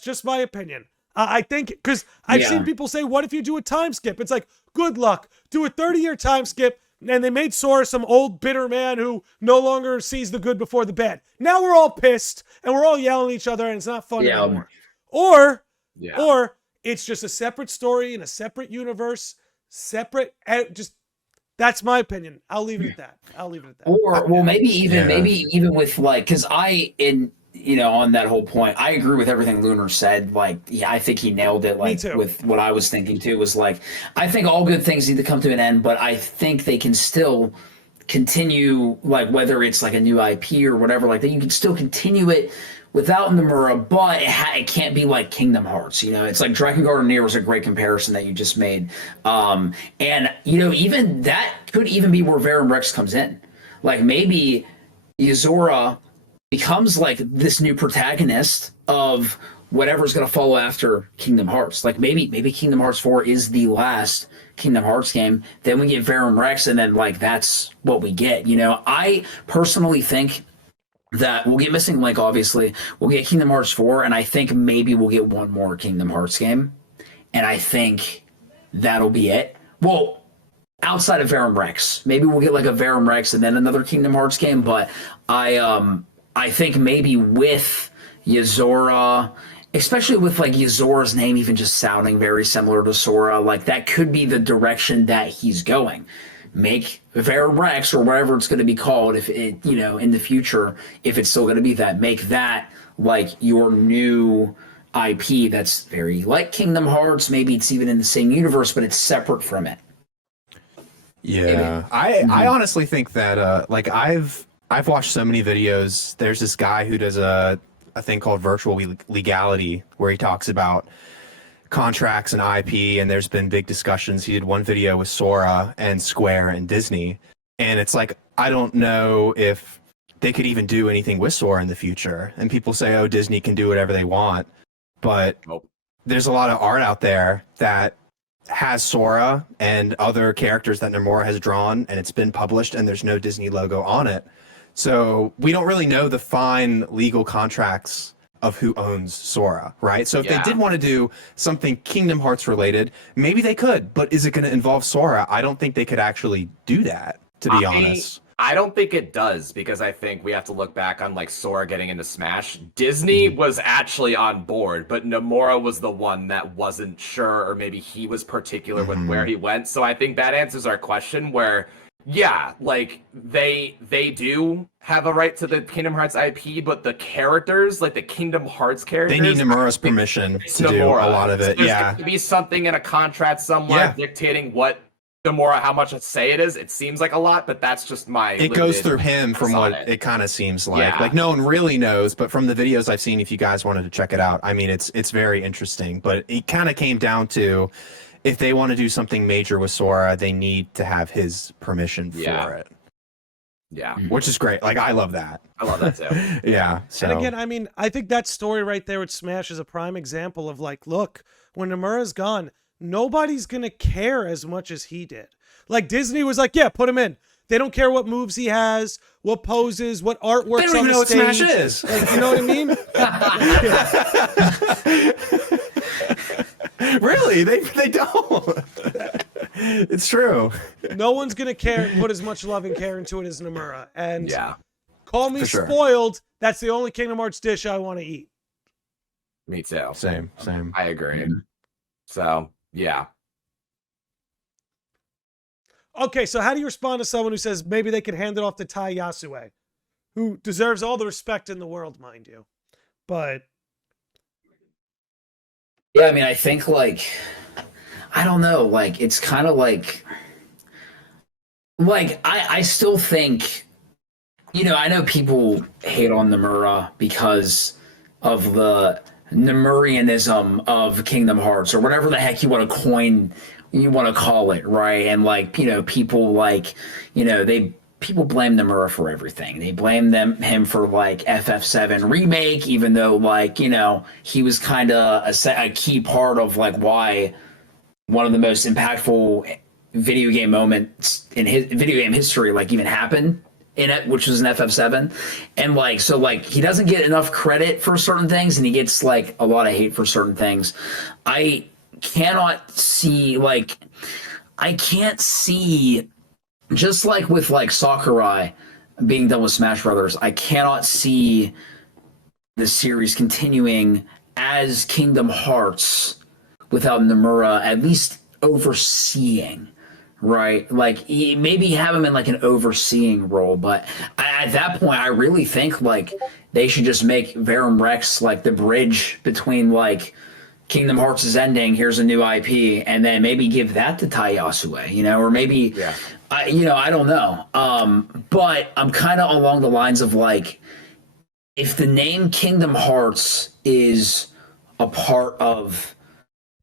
just my opinion. I think, because I've seen people say, what if you do a time skip? It's like, good luck. Do a 30-year time skip, and they made Sora some old bitter man who no longer sees the good before the bad. Now we're all pissed, and we're all yelling at each other, and it's not fun anymore. Or it's just a separate story in a separate universe, that's my opinion. I'll leave it at that. Or, well, maybe even with because on that whole point, I agree with everything Lunar said. Like, I think he nailed it. Like, with what I was thinking too, was like, I think all good things need to come to an end, but I think they can still continue, like, whether it's like a new IP or whatever, like that, you can still continue it without Nomura, but it can't be like Kingdom Hearts. It's like Drakengard and Nier was a great comparison that you just made. And even that could even be where Verum Rex comes in. Like, maybe Yuzora becomes like this new protagonist of whatever's going to follow after Kingdom Hearts. Like, maybe Kingdom Hearts 4 is the last Kingdom Hearts game. Then we get Verum Rex, and then like that's what we get. I personally think that we'll get Missing Link, obviously. We'll get Kingdom Hearts 4, and I think maybe we'll get one more Kingdom Hearts game. And I think that'll be it. Well, outside of Verum Rex. Maybe we'll get like a Verum Rex and then another Kingdom Hearts game, but I think maybe with Yuzora, especially with like Yuzora's name even just sounding very similar to Sora, like that could be the direction that he's going. Make Verum Rex or whatever it's going to be called, if it, in the future, if it's still going to be that, make that like your new IP that's very like Kingdom Hearts. Maybe it's even in the same universe, but it's separate from it. Yeah, I honestly think that like I've watched so many videos. There's this guy who does a thing called virtual legality, where he talks about contracts and IP, and there's been big discussions. He did one video with Sora and Square and Disney, and it's like, I don't know if they could even do anything with Sora in the future. And people say, oh, Disney can do whatever they want, but there's a lot of art out there that has Sora and other characters that Nomura has drawn, and it's been published, and there's no Disney logo on it. So we don't really know the fine legal contracts of who owns Sora, right? So if they did want to do something Kingdom Hearts related, maybe they could, but is it going to involve Sora? I don't think they could actually do that, to be honest. I don't think it does, because I think we have to look back on like Sora getting into Smash. Disney was actually on board, but Nomura was the one that wasn't sure, or maybe he was particular with where he went. So I think that answers our question where, yeah, like they do have a right to the Kingdom Hearts IP, but the characters, like the Kingdom Hearts characters, They need Nomura's permission it's to do a Nomura. lot of it. There's Yeah. going to be something in a contract somewhere dictating what Nomura, how much say it is. It seems like a lot, but that's just my. It goes through him from what it kind of seems like. Yeah. Like no one really knows, but from the videos I've seen, if you guys wanted to check it out, I mean, it's very interesting. But it kind of came down to, if they want to do something major with Sora, they need to have his permission for it. Yeah, which is great. Like I love that. I love that too. Yeah. So And again, I mean, I think that story right there with Smash is a prime example of like, look, when Nomura's gone, nobody's gonna care as much as he did. Like Disney was like, yeah, put him in. They don't care what moves he has, what poses, what artwork. They don't even know what Smash is. Like, you know what I mean? Really, they don't. It's true. No one's gonna care, put as much love and care into it as Nomura. And call me For sure. spoiled. That's the only Kingdom Hearts dish I want to eat. Me too. Same. I agree. So yeah. Okay, so how do you respond to someone who says maybe they could hand it off to Tai Yasue, who deserves all the respect in the world, mind you? But yeah, I mean, I think like, I don't know, like it's kind of like I still think, you know, I know people hate on Nomura because of the Nomurianism of Kingdom Hearts or whatever the heck you want to call it, right? And like, you know, people like, you know, people blame Nomura for everything. They blame him for like FF7 remake, even though like, you know, he was kind of a key part of like why one of the most impactful video game moments in his video game history like even happened in it, which was an FF7. And like, so like he doesn't get enough credit for certain things and he gets like a lot of hate for certain things. I can't see, just like with like Sakurai being done with Smash Brothers, I cannot see the series continuing as Kingdom Hearts without Nomura at least overseeing, right? Like maybe have him in like an overseeing role, but at that point I really think like they should just make Verum Rex like the bridge between like Kingdom Hearts is ending, here's a new IP, and then maybe give that to Tai Yasue, you know, or maybe, I don't know. But I'm kind of along the lines of like, if the name Kingdom Hearts is a part of,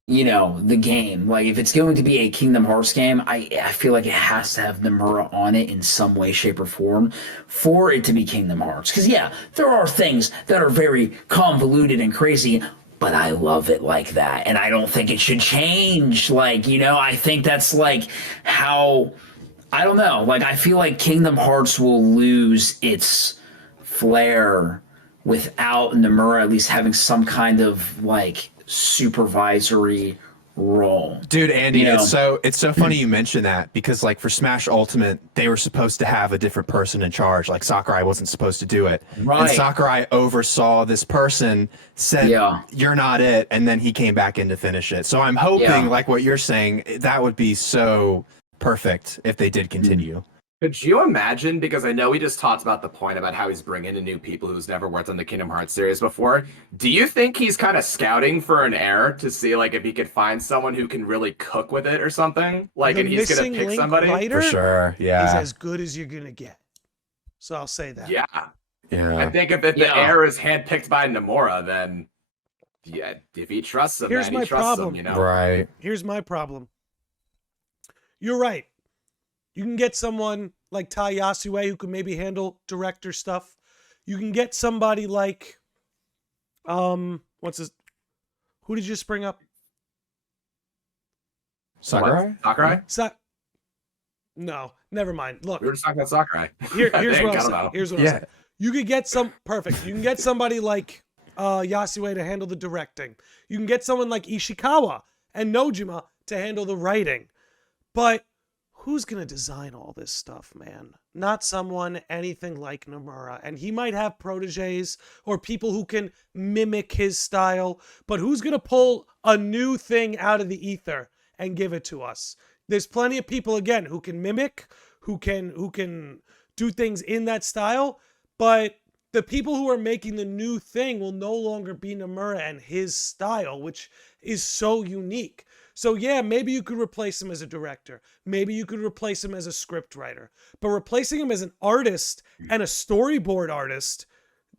you know, the game, like if it's going to be a Kingdom Hearts game, I feel like it has to have Nomura on it in some way, shape, or form for it to be Kingdom Hearts. Because there are things that are very convoluted and crazy, but I love it like that, and I don't think it should change. Like, you know, I think that's like how, I don't know, like I feel like Kingdom Hearts will lose its flair without Nomura at least having some kind of like supervisory role. Dude, Andy, You know? it's so funny you mention that, because like for Smash Ultimate, they were supposed to have a different person in charge. Like Sakurai wasn't supposed to do it. Right. And Sakurai oversaw this person, said, you're not it, and then he came back in to finish it. So I'm hoping, like what you're saying, that would be so perfect if they did continue. Could you imagine, because I know we just talked about the point about how he's bringing in new people who's never worked on the Kingdom Hearts series before. Do you think he's kind of scouting for an heir to see like if he could find someone who can really cook with it or something? Like, and he's going to pick somebody? Writer For sure, is as good as you're going to get. So I'll say that. Yeah. Yeah. I think if the heir is handpicked by Nomura, then if he trusts him, Here's then my he trusts problem. him, you know? Right. Here's my problem. You're right. You can get someone like Tai Yasue who can maybe handle director stuff. You can get somebody like, who did you just bring up? Sakurai? Sakurai? No, never mind. Look, We were just talking about Sakurai. here's I what think, I'm I don't saying. know. Here's what I'm saying. You could get perfect. You can get somebody like Yasue to handle the directing. You can get someone like Ishikawa and Nojima to handle the writing. But who's going to design all this stuff, man? Not someone anything like Nomura. And he might have proteges or people who can mimic his style, but who's going to pull a new thing out of the ether and give it to us? There's plenty of people, again, who can mimic, who can do things in that style, but the people who are making the new thing will no longer be Nomura and his style, which is so unique. So yeah, maybe you could replace him as a director. Maybe you could replace him as a script writer. But replacing him as an artist and a storyboard artist,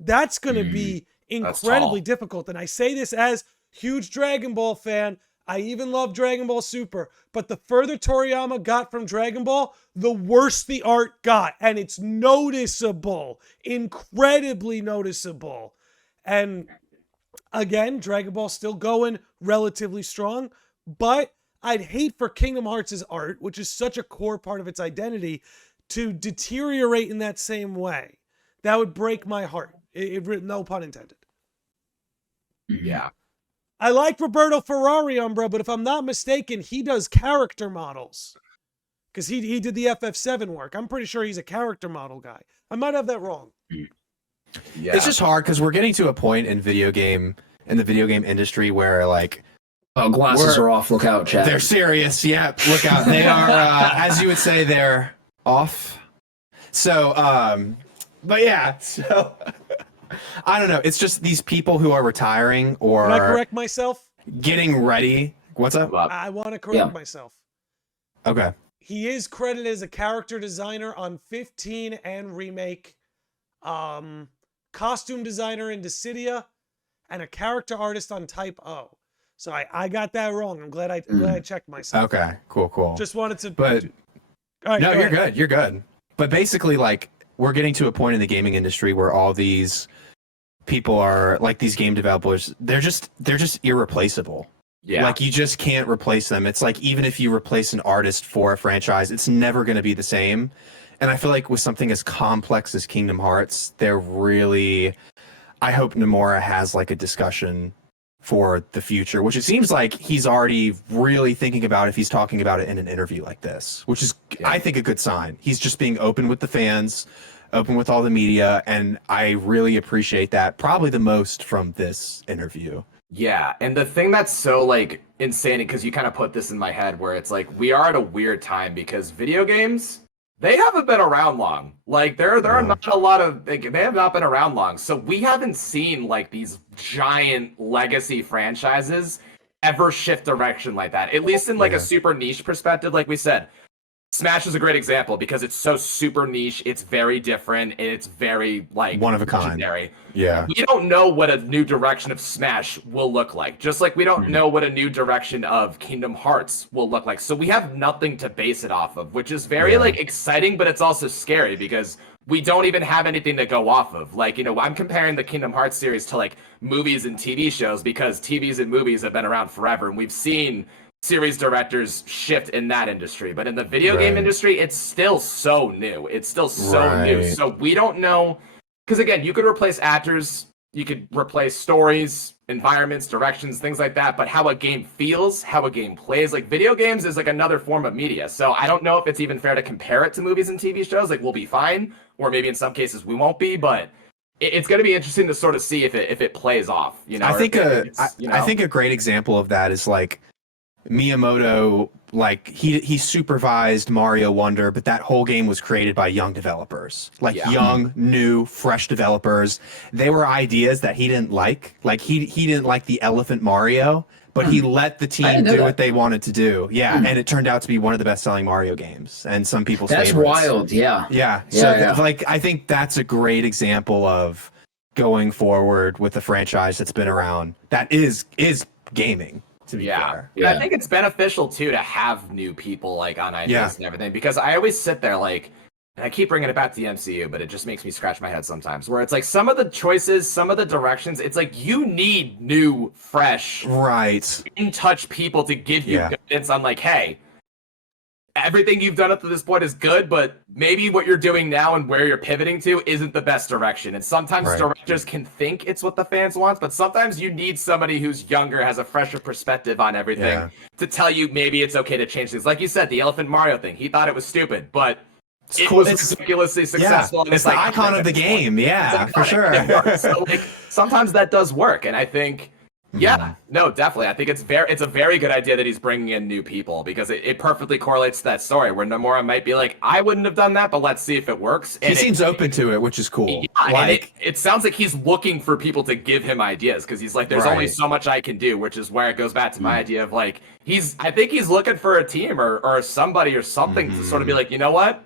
that's going to be incredibly difficult. And I say this as huge Dragon Ball fan. I even love Dragon Ball Super. But the further Toriyama got from Dragon Ball, the worse the art got. And it's noticeable. Incredibly noticeable. And again, Dragon Ball's still going relatively strong. But I'd hate for Kingdom Hearts' art, which is such a core part of its identity, to deteriorate in that same way. That would break my heart. No pun intended. Yeah. I like Roberto Ferrari, Umbra, but if I'm not mistaken, he does character models. Because he did the FF7 work. I'm pretty sure he's a character model guy. I might have that wrong. Yeah. It's just hard because we're getting to a point in the video game industry where like, oh, glasses are off. Look out, chat. they're serious. Yeah, look out. They are, as you would say, they're off. So, but yeah, so I don't know. It's just these people who are retiring or Can I correct myself? getting ready. What's up? I want to correct myself. Okay. He is credited as a character designer on 15 and Remake, costume designer in Dissidia, and a character artist on Type O. So I got that wrong. I'm glad I checked myself. Okay. Cool. Just wanted to. But All right, no, go you're ahead. good. You're good. But basically, like, we're getting to a point in the gaming industry where all these people are like these game developers. They're just irreplaceable. Yeah. Like, you just can't replace them. It's like, even if you replace an artist for a franchise, it's never going to be the same. And I feel like with something as complex as Kingdom Hearts, I hope Nomura has like a discussion for the future, which it seems like he's already really thinking about if he's talking about it in an interview like this, which is, I think, a good sign. He's just being open with the fans, open with all the media, and I really appreciate that probably the most from this interview. Yeah, and the thing that's so like insane, because you kind of put this in my head where it's like we are at a weird time because video games, they haven't been around long. Like there are not a lot of they have not been around long. So we haven't seen like these giant legacy franchises ever shift direction like that. At least in like a super niche perspective, like we said. Smash is a great example because it's so super niche, it's very different, and it's very like One of a kind. legendary. Yeah. We don't know what a new direction of Smash will look like. Just like we don't know what a new direction of Kingdom Hearts will look like. So we have nothing to base it off of, which is very like exciting, but it's also scary because we don't even have anything to go off of. Like, you know, I'm comparing the Kingdom Hearts series to like movies and TV shows because TVs and movies have been around forever, and we've seen series directors shift in that industry, but in the video game industry, it's still so new. It's still so new. So we don't know, because again, you could replace actors, you could replace stories, environments, directions, things like that, but how a game feels, how a game plays, like video games is like another form of media. So I don't know if it's even fair to compare it to movies and TV shows. Like, we'll be fine, or maybe in some cases we won't be, but it's going to be interesting to sort of see if it plays off. You know, I think a great example of that is like Miyamoto, like he supervised Mario Wonder, but that whole game was created by young developers, like young, new, fresh developers. They were ideas that he didn't like. Like he didn't like the Elephant Mario, but he let the team do what they wanted to do. Yeah, and it turned out to be one of the best-selling Mario games, and some people's favorites. That's wild. Yeah. So like, I think that's a great example of going forward with a franchise that's been around that is gaming. To be fair. Yeah. I think it's beneficial too to have new people like on ideas and everything, because I always sit there like, and I keep bringing it back to the MCU, but it just makes me scratch my head sometimes, where it's like some of the choices, some of the directions, it's like you need new, fresh, in touch people to give you guidance on like, hey, everything you've done up to this point is good, but maybe what you're doing now and where you're pivoting to isn't the best direction. And sometimes directors can think it's what the fans want, but sometimes you need somebody who's younger, has a fresher perspective on everything to tell you maybe it's okay to change things. Like you said, the Elephant Mario thing, he thought it was stupid, but it was ridiculously successful. And it's the icon of the game. Yeah, for sure. So like sometimes that does work, and I think. Yeah, no, definitely. I think it's a very good idea that he's bringing in new people because it perfectly correlates to that story where Nomura might be like, I wouldn't have done that, but let's see if it works. And he seems open to it, which is cool. Yeah, like, and it sounds like he's looking for people to give him ideas because he's like, there's only so much I can do, which is where it goes back to my idea of like, I think he's looking for a team or somebody or something to sort of be like, you know what?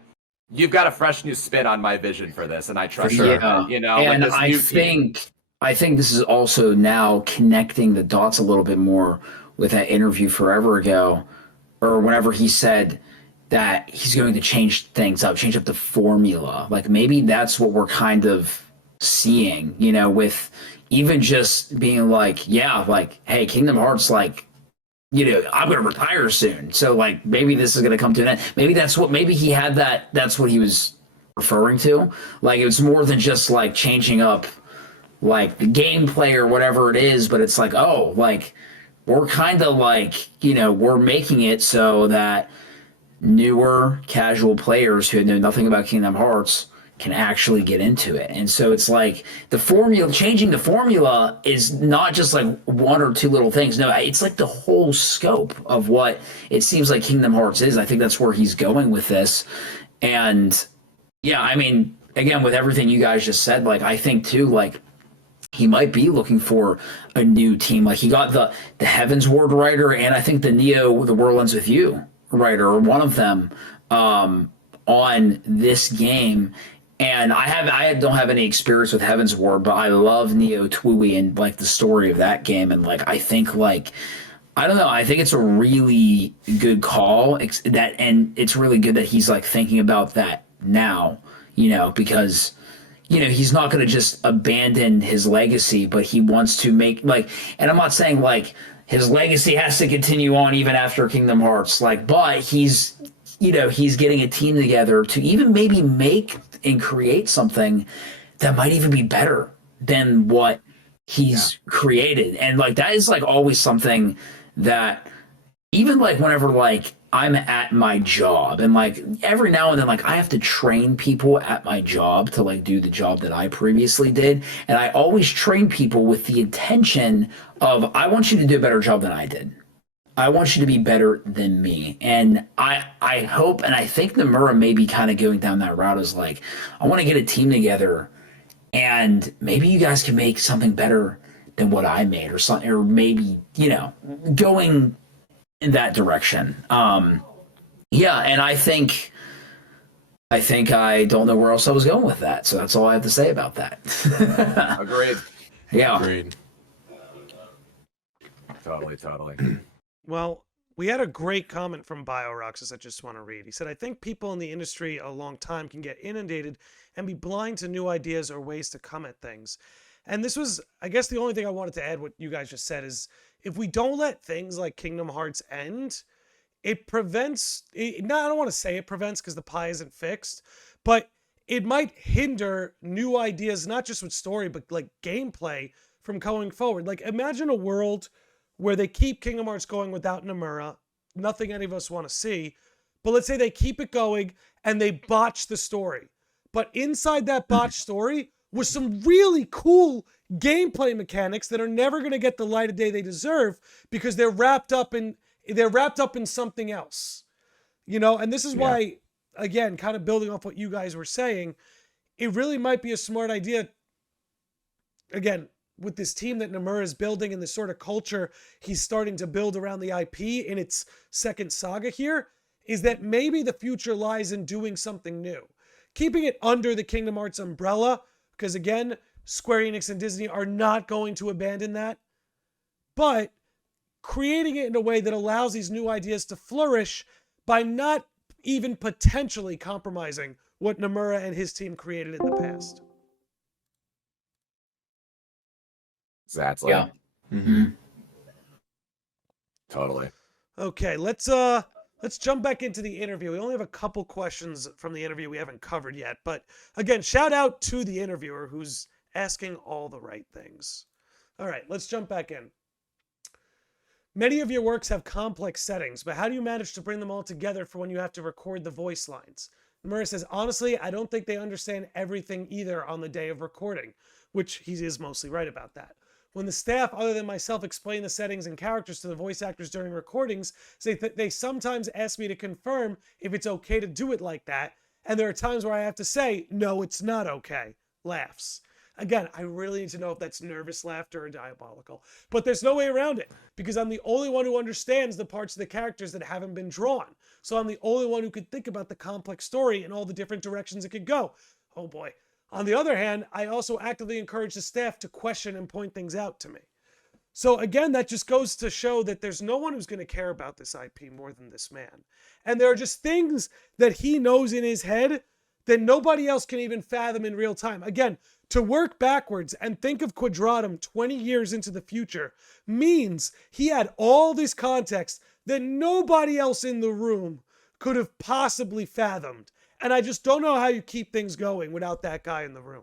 You've got a fresh new spin on my vision for this, and I trust you. You know, and like I think this is also now connecting the dots a little bit more with that interview forever ago, or whenever he said that he's going to change things up, change up the formula. Like maybe that's what we're kind of seeing, you know, with even just being like, yeah, like, hey, Kingdom Hearts, like, you know, I'm going to retire soon. So like maybe this is going to come to an end. Maybe he had that's what he was referring to. Like it was more than just like changing up like the gameplay or whatever it is, but it's like, oh, like we're kind of like, you know, we're making it so that newer casual players who know nothing about Kingdom Hearts can actually get into it. And so it's like changing the formula is not just like one or two little things. No, it's like the whole scope of what it seems like Kingdom Hearts is. I think that's where he's going with this. And yeah, I mean, again, with everything you guys just said, like I think too, like he might be looking for a new team. Like he got the Heaven's Ward writer and I think the Neo, The World Ends With You writer, or one of them, on this game. And I don't have any experience with Heaven's Ward, but I love Neo Twoie and like the story of that game. And like I think like I don't know, I think it's a really good call and it's really good that he's like thinking about that now, you know, because you know, he's not going to just abandon his legacy, but he wants to make like, and I'm not saying like his legacy has to continue on even after Kingdom Hearts, like, but he's, you know, he's getting a team together to even maybe make and create something that might even be better than what he's created. And like, that is like always something that even like whenever like I'm at my job and like every now and then like I have to train people at my job to like do the job that I previously did, and I always train people with the intention of I want you to do a better job than I did. I want you to be better than me. And I hope and I think Nomura may be kind of going down that route as like I want to get a team together and maybe you guys can make something better than what I made or something, or maybe, you know, going in that direction. Yeah, and I think I don't know where else I was going with that. So that's all I have to say about that. Agreed. Yeah. Agreed. Totally. Well, we had a great comment from BioRoxas I just want to read. He said, I think people in the industry a long time can get inundated and be blind to new ideas or ways to come at things. And this was, I guess the only thing I wanted to add what you guys just said is if we don't let things like Kingdom Hearts end, it prevents, I don't want to say it prevents because the pie isn't fixed, but it might hinder new ideas, not just with story, but like gameplay from going forward. Like imagine a world where they keep Kingdom Hearts going without Nomura, nothing any of us want to see, but let's say they keep it going and they botch the story. But inside that botched story was some really cool gameplay mechanics that are never going to get the light of day they deserve because they're wrapped up in something else. You know, and this is why, again, kind of building off what you guys were saying, it really might be a smart idea, again, with this team that Nomura is building and the sort of culture he's starting to build around the IP in its second saga here, is that maybe the future lies in doing something new. Keeping it under the Kingdom Hearts umbrella, because again, Square Enix and Disney are not going to abandon that, but creating it in a way that allows these new ideas to flourish by not even potentially compromising what Nomura and his team created in the past. Exactly. Yeah. Mm-hmm. Totally. Okay, let's let's jump back into the interview. We only have a couple questions from the interview we haven't covered yet. But again, shout out to the interviewer who's asking all the right things. All right, let's jump back in. Many of your works have complex settings, but how do you manage to bring them all together for when you have to record the voice lines? Nomura says, honestly, I don't think they understand everything either on the day of recording, which he is mostly right about that. When the staff, other than myself, explain the settings and characters to the voice actors during recordings, they sometimes ask me to confirm if it's okay to do it like that, and there are times where I have to say, no, it's not okay. Laughs. Again, I really need to know if that's nervous laughter or diabolical. But there's no way around it, because I'm the only one who understands the parts of the characters that haven't been drawn. So I'm the only one who could think about the complex story and all the different directions it could go. Oh boy. On the other hand, I also actively encourage the staff to question and point things out to me. So again, that just goes to show that there's no one who's going to care about this IP more than this man. And there are just things that he knows in his head that nobody else can even fathom in real time. Again, to work backwards and think of Quadratum 20 years into the future means he had all this context that nobody else in the room could have possibly fathomed. And I just don't know how you keep things going without that guy in the room.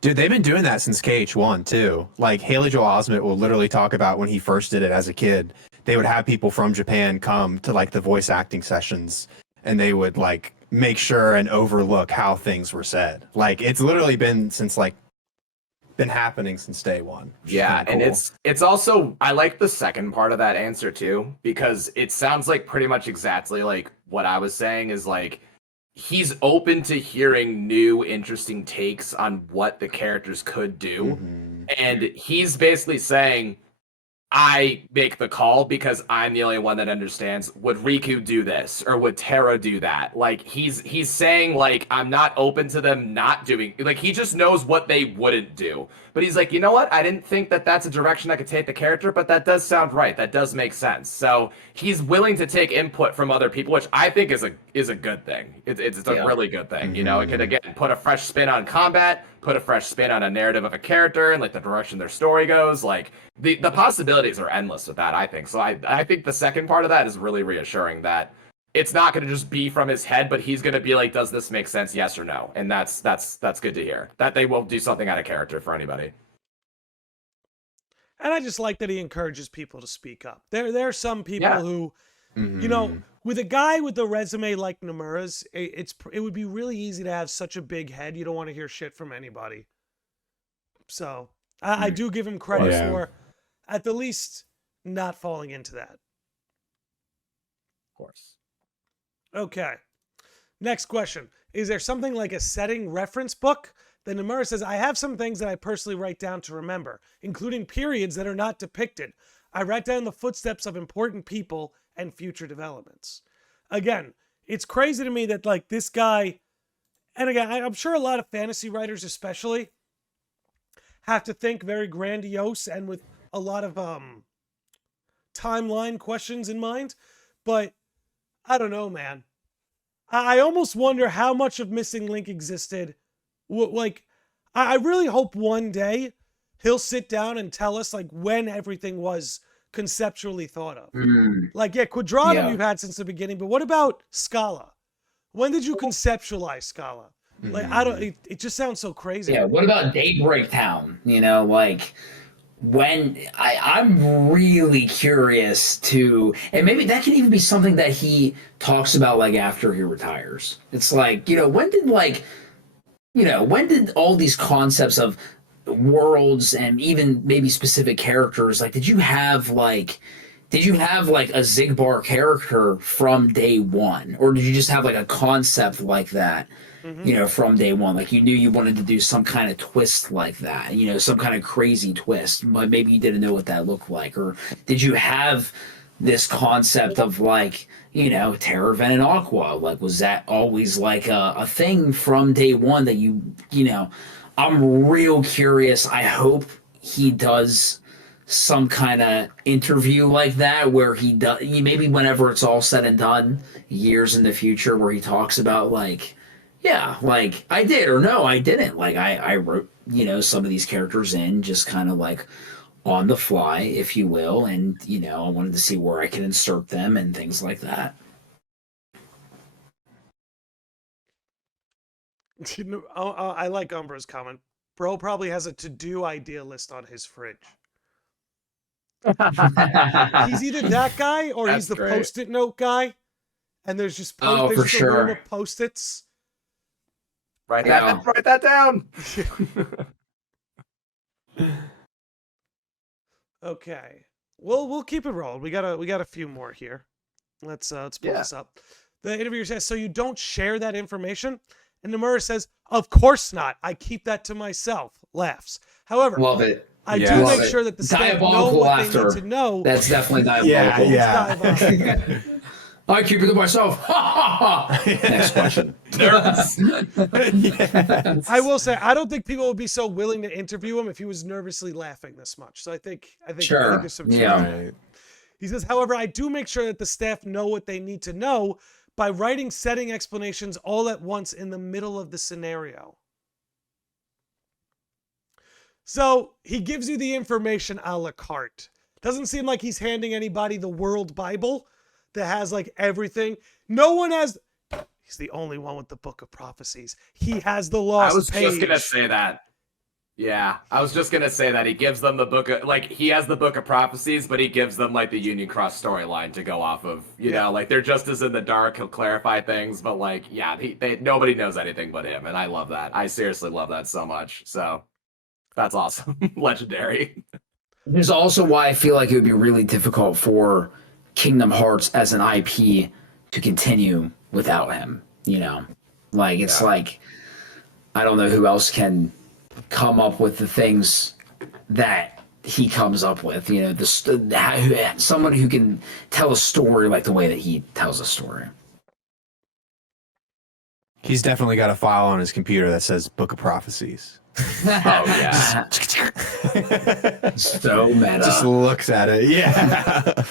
Dude, they've been doing that since KH1 too. Like Haley Joel Osment will literally talk about when he first did it as a kid. They would have people from Japan come to like the voice acting sessions, and they would like make sure and overlook how things were said. Like it's literally been happening since day one. Yeah, cool. and it's also, I like the second part of that answer too, because it sounds like pretty much exactly like what I was saying is like he's open to hearing new interesting takes on what the characters could do. Mm-hmm. And he's basically saying, I make the call because I'm the only one that understands. Would Riku do this or would Terra do that? Like he's saying like I'm not open to them not doing, like he just knows what they wouldn't do. But he's like, you know what? I didn't think that that's a direction I could take the character, but that does sound right. That does make sense. So he's willing to take input from other people, which I think is a good thing. It's a really good thing. Mm-hmm. You know, it could again put a fresh spin on combat, put a fresh spin on a narrative of a character and like the direction their story goes. Like the possibilities are endless with that, I think. So I think the second part of that is really reassuring that it's not going to just be from his head, but he's going to be like, does this make sense? Yes or no? And that's good to hear. That they will do something out of character for anybody. And I just like that he encourages people to speak up. There are some people who, you know, with a guy with a resume like Nomura's, it would be really easy to have such a big head. You don't want to hear shit from anybody. So I do give him credit for, at the least, not falling into that. Of course. Okay. Next question. Is there something like a setting reference book? Then Nomura says, I have some things that I personally write down to remember, including periods that are not depicted. I write down the footsteps of important people and future developments. Again, it's crazy to me that like this guy, and again, I'm sure a lot of fantasy writers especially have to think very grandiose and with a lot of timeline questions in mind, but I don't know, man. I almost wonder how much of Missing Link existed. Like, I really hope one day he'll sit down and tell us like when everything was conceptually thought of. Like, yeah, Quadratum you've had since the beginning, but what about Scala? When did you conceptualize Scala? Like, I don't. It just sounds so crazy. Yeah. What about Daybreak Town? You know, like. When I'm really curious to, and maybe that can even be something that he talks about like after he retires. It's like, you know, when did all these concepts of worlds and even maybe specific characters, like did you have like a Zigbar character from day one, or did you just have like a concept like that? You know, from day one, like you knew you wanted to do some kind of twist like that, you know, some kind of crazy twist, but maybe you didn't know what that looked like. Or did you have this concept of like, you know, Terror Ven and Aqua? Like, was that always like a thing from day one that you know, I'm real curious. I hope he does some kind of interview like that where he does, maybe whenever it's all said and done, years in the future, where he talks about like, yeah, like I did or no, I didn't. Like I wrote, you know, some of these characters in just kind of like on the fly, if you will, and I wanted to see where I could insert them and things like that. I like Umbra's comment. Bro probably has a to-do idea list on his fridge. He's either that guy or he's the Post-it note guy, and there's just a room of Post-its. Write that down. Okay, we'll keep it rolling. We got a few more here. Let's pull this up. The interviewer says, "So you don't share that information?" And Nomura says, "Of course not. I keep that to myself." Laughs. However, love it. I do make sure that the staff know what they need to know. That's definitely diabolical. Yeah. I keep it to myself. Next question. Yes. I will say, I don't think people would be so willing to interview him if he was nervously laughing this much. So I think there's some truth there. He says, however, I do make sure that the staff know what they need to know by writing setting explanations all at once in the middle of the scenario. So he gives you the information a la carte. Doesn't seem like he's handing anybody the World Bible that has like everything. No one has. He's the only one with the Book of Prophecies. He has the lost I was page. just gonna say that. Yeah, I was just gonna say that he gives them the book of, like, he has the Book of Prophecies, but he gives them like the Union Cross storyline to go off of. You know, like they're just as in the dark. He'll clarify things, but like, yeah, nobody knows anything but him, and I love that. I seriously love that so much. So that's awesome. Legendary. There's also why I feel like it would be really difficult for Kingdom Hearts as an IP to continue without him. Like it's like I don't know who else can come up with the things that he comes up with. Someone who can tell a story like the way that he tells a story. He's definitely got a file on his computer that says Book of Prophecies. Oh yeah. So meta. Just looks at it. Yeah.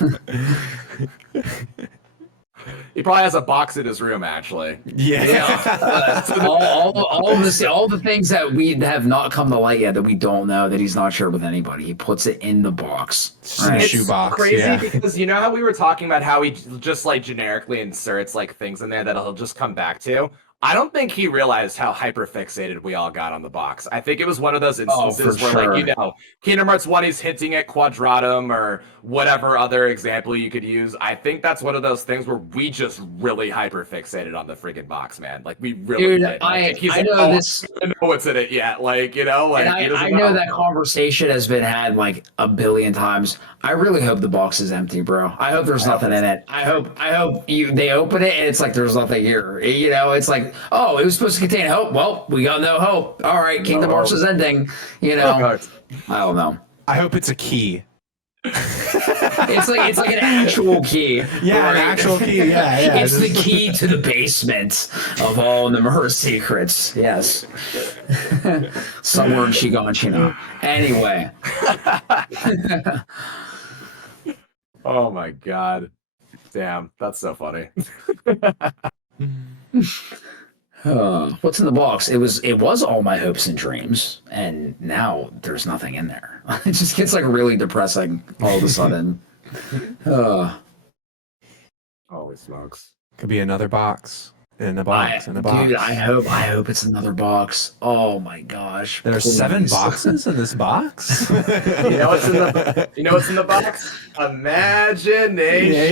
He probably has a box in his room, actually. Yeah. All the things that we have not come to light yet that we don't know, that he's not shared with anybody. He puts it in the box. Right? It's Shoebox. crazy because you know how we were talking about how he just like generically inserts like things in there that he'll just come back to. I don't think he realized how hyper-fixated we all got on the box. I think it was one of those instances where, like, Kingdom Hearts 1 is hinting at Quadratum or whatever other example you could use. I think that's one of those things where we just really hyper-fixated on the friggin' box, man. Like, we really did. I don't know what's in it yet. Like, like, I know that conversation has been had like a billion times. I really hope the box is empty, bro. I hope there's nothing in it. I hope they open it and it's like there's nothing here. It's like, oh, it was supposed to contain hope. Well, we got no hope. All right, Kingdom Hearts is ending. I don't know. I hope it's a key. It's like an actual key. Yeah, right? An actual key. Yeah. It's the key to the basement of all Nomura secrets. Yes. Somewhere in Shiganshina. Anyway. Oh my god. Damn, that's so funny. What's in the box? It was all my hopes and dreams, and now there's nothing in there. It just gets like really depressing all of a sudden. Holy smokes! Could be another box in the box. Dude, I hope it's another box. Oh my gosh! There's 7 boxes in this box. You know what's in the box? Imagination.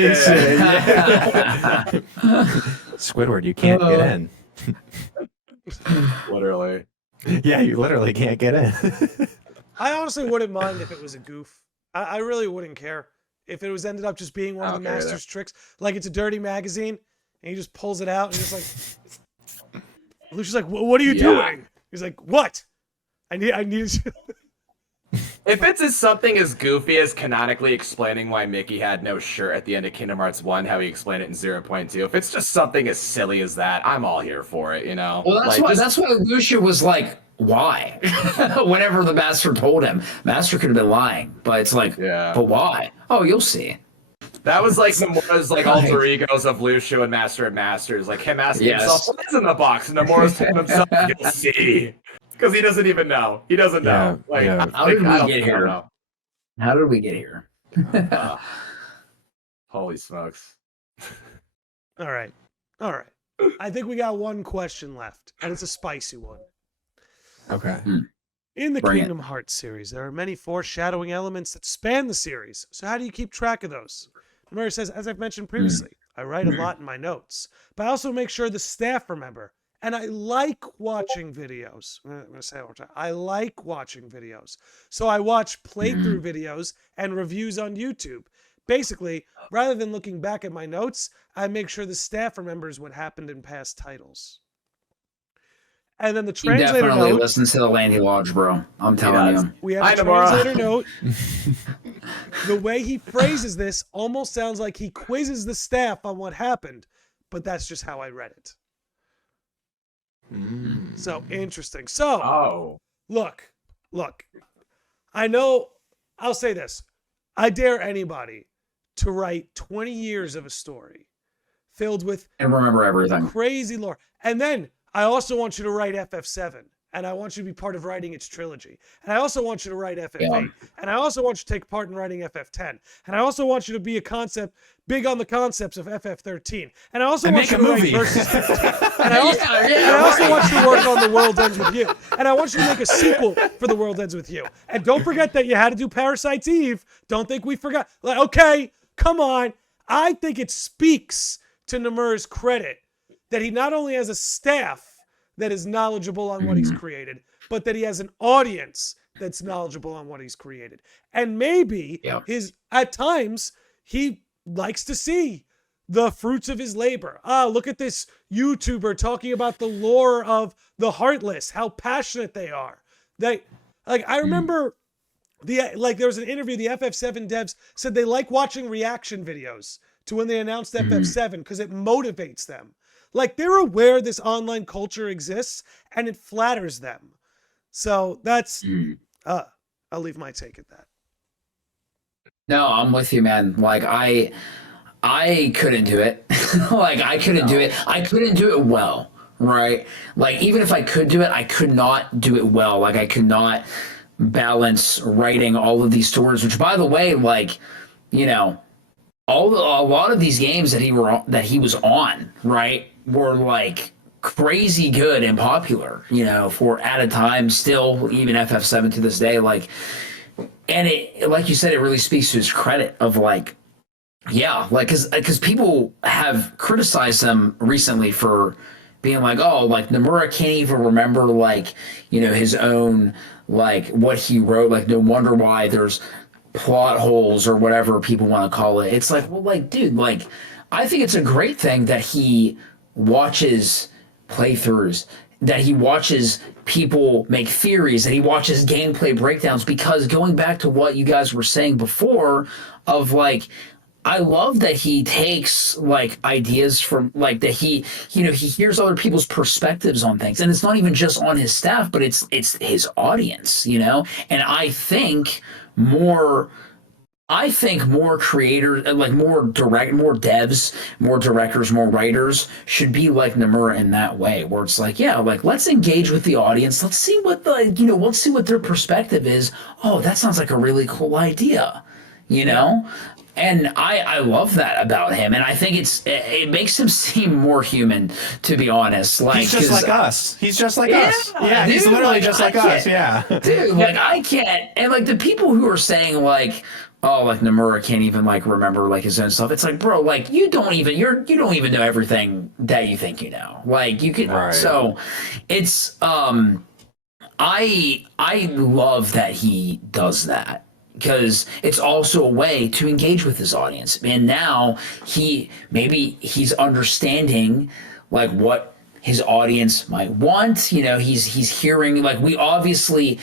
Squidward, you can't get in. Literally. Yeah, you literally can't get in. I honestly wouldn't mind if it was a goof. I really wouldn't care if it was ended up just being one of the master's tricks. Like it's a dirty magazine, and he just pulls it out and just like. Lucia's like, "What are you doing?" He's like, "What? I need." If it's something as goofy as canonically explaining why Mickey had no shirt at the end of Kingdom Hearts 1, how he explained it in 0.2, if it's just something as silly as that, I'm all here for it, Well, that's why Lucia was like, why? Whenever the master told him. Master could have been lying, but it's like, but why? Oh, you'll see. That was like Nomura's like alter egos of Lucio and Master and Masters, like him asking himself, what is in the box? And Nomura's told himself, you'll see. Because he doesn't even know. He doesn't know. How did we get here? How did we get here? Uh, holy smokes. All right. All right. I think we got one question left, and it's a spicy one. Okay. In the Bring it. Kingdom Hearts series, there are many foreshadowing elements that span the series. So how do you keep track of those? Nomura says, as I've mentioned previously, I write a lot in my notes, but I also make sure the staff remember. And I like watching videos. I'm going to say it one more time. I like watching videos. So I watch playthrough videos and reviews on YouTube. Basically, rather than looking back at my notes, I make sure the staff remembers what happened in past titles. And then the He translator definitely note. listens to the Landy Lodge, bro. I'm telling you. We have Hi, a Nomura. translator note. The way he phrases this almost sounds like he quizzes the staff on what happened, but that's just how I read it. So interesting. So Oh. look. I know, I'll say this. I dare anybody to write 20 years of a story filled with And remember everything. crazy lore. And then I also want you to write FF7. And I want you to be part of writing its trilogy. And I also want you to write FF8. Yeah. And I also want you to take part in writing FF10. And I also want you to be big on the concepts of FF13. And I also And want make you a to write movie. Versus 15. And I also want you to work on The World Ends With You. And I want you to make a sequel for The World Ends With You. And don't forget that you had to do Parasite's Eve. Don't think we forgot. Like, okay, come on. I think it speaks to Nomura's credit that he not only has a staff that is knowledgeable on what he's created, but that he has an audience that's knowledgeable on what he's created. And maybe at times he likes to see the fruits of his labor. Look at this YouTuber talking about the lore of the Heartless, how passionate they are. I remember there was an interview, the FF7 devs said they like watching reaction videos to when they announced FF7 because it motivates them. Like, they're aware this online culture exists and it flatters them. So that's, I'll leave my take at that. No, I'm with you, man. Like I couldn't do it. Like I couldn't do it. I couldn't do it well, right? Like even if I could do it, I could not do it well. Like I could not balance writing all of these stories, which by the way, like, you know, a lot of these games that he was on, right, were like crazy good and popular, you know, for at a time, still even FF7 to this day, like, and it, like you said, it really speaks to his credit of like, yeah, like, because people have criticized him recently for being like, oh, like Nomura can't even remember like, you know, his own, like what he wrote, like no wonder why there's plot holes or whatever people want to call it. It's like, well, like, dude, like, I think it's a great thing that he watches playthroughs, that he watches people make theories, that he watches gameplay breakdowns, because going back to what you guys were saying before of like, I love that he takes like ideas from like that he, you know, he hears other people's perspectives on things, and it's not even just on his staff, but it's his audience, you know. And I think more creators, like more devs, more directors, more writers should be like Nomura in that way, where it's like, yeah, like let's engage with the audience, let's see what let's see what their perspective is. Oh, that sounds like a really cool idea, you know. And I love that about him, and I think it makes him seem more human, to be honest. Like he's just like us. He's just like us. Yeah, dude, he's literally like, just like us. Yeah, dude. Like I can't. And like the people who are saying like, oh, like Nomura can't even like remember like his own stuff. It's like, bro, like you don't even know everything that you think you know. Like you can. Right. So it's I love that he does that, because it's also a way to engage with his audience. And now he's understanding like what his audience might want. You know, he's hearing like he obviously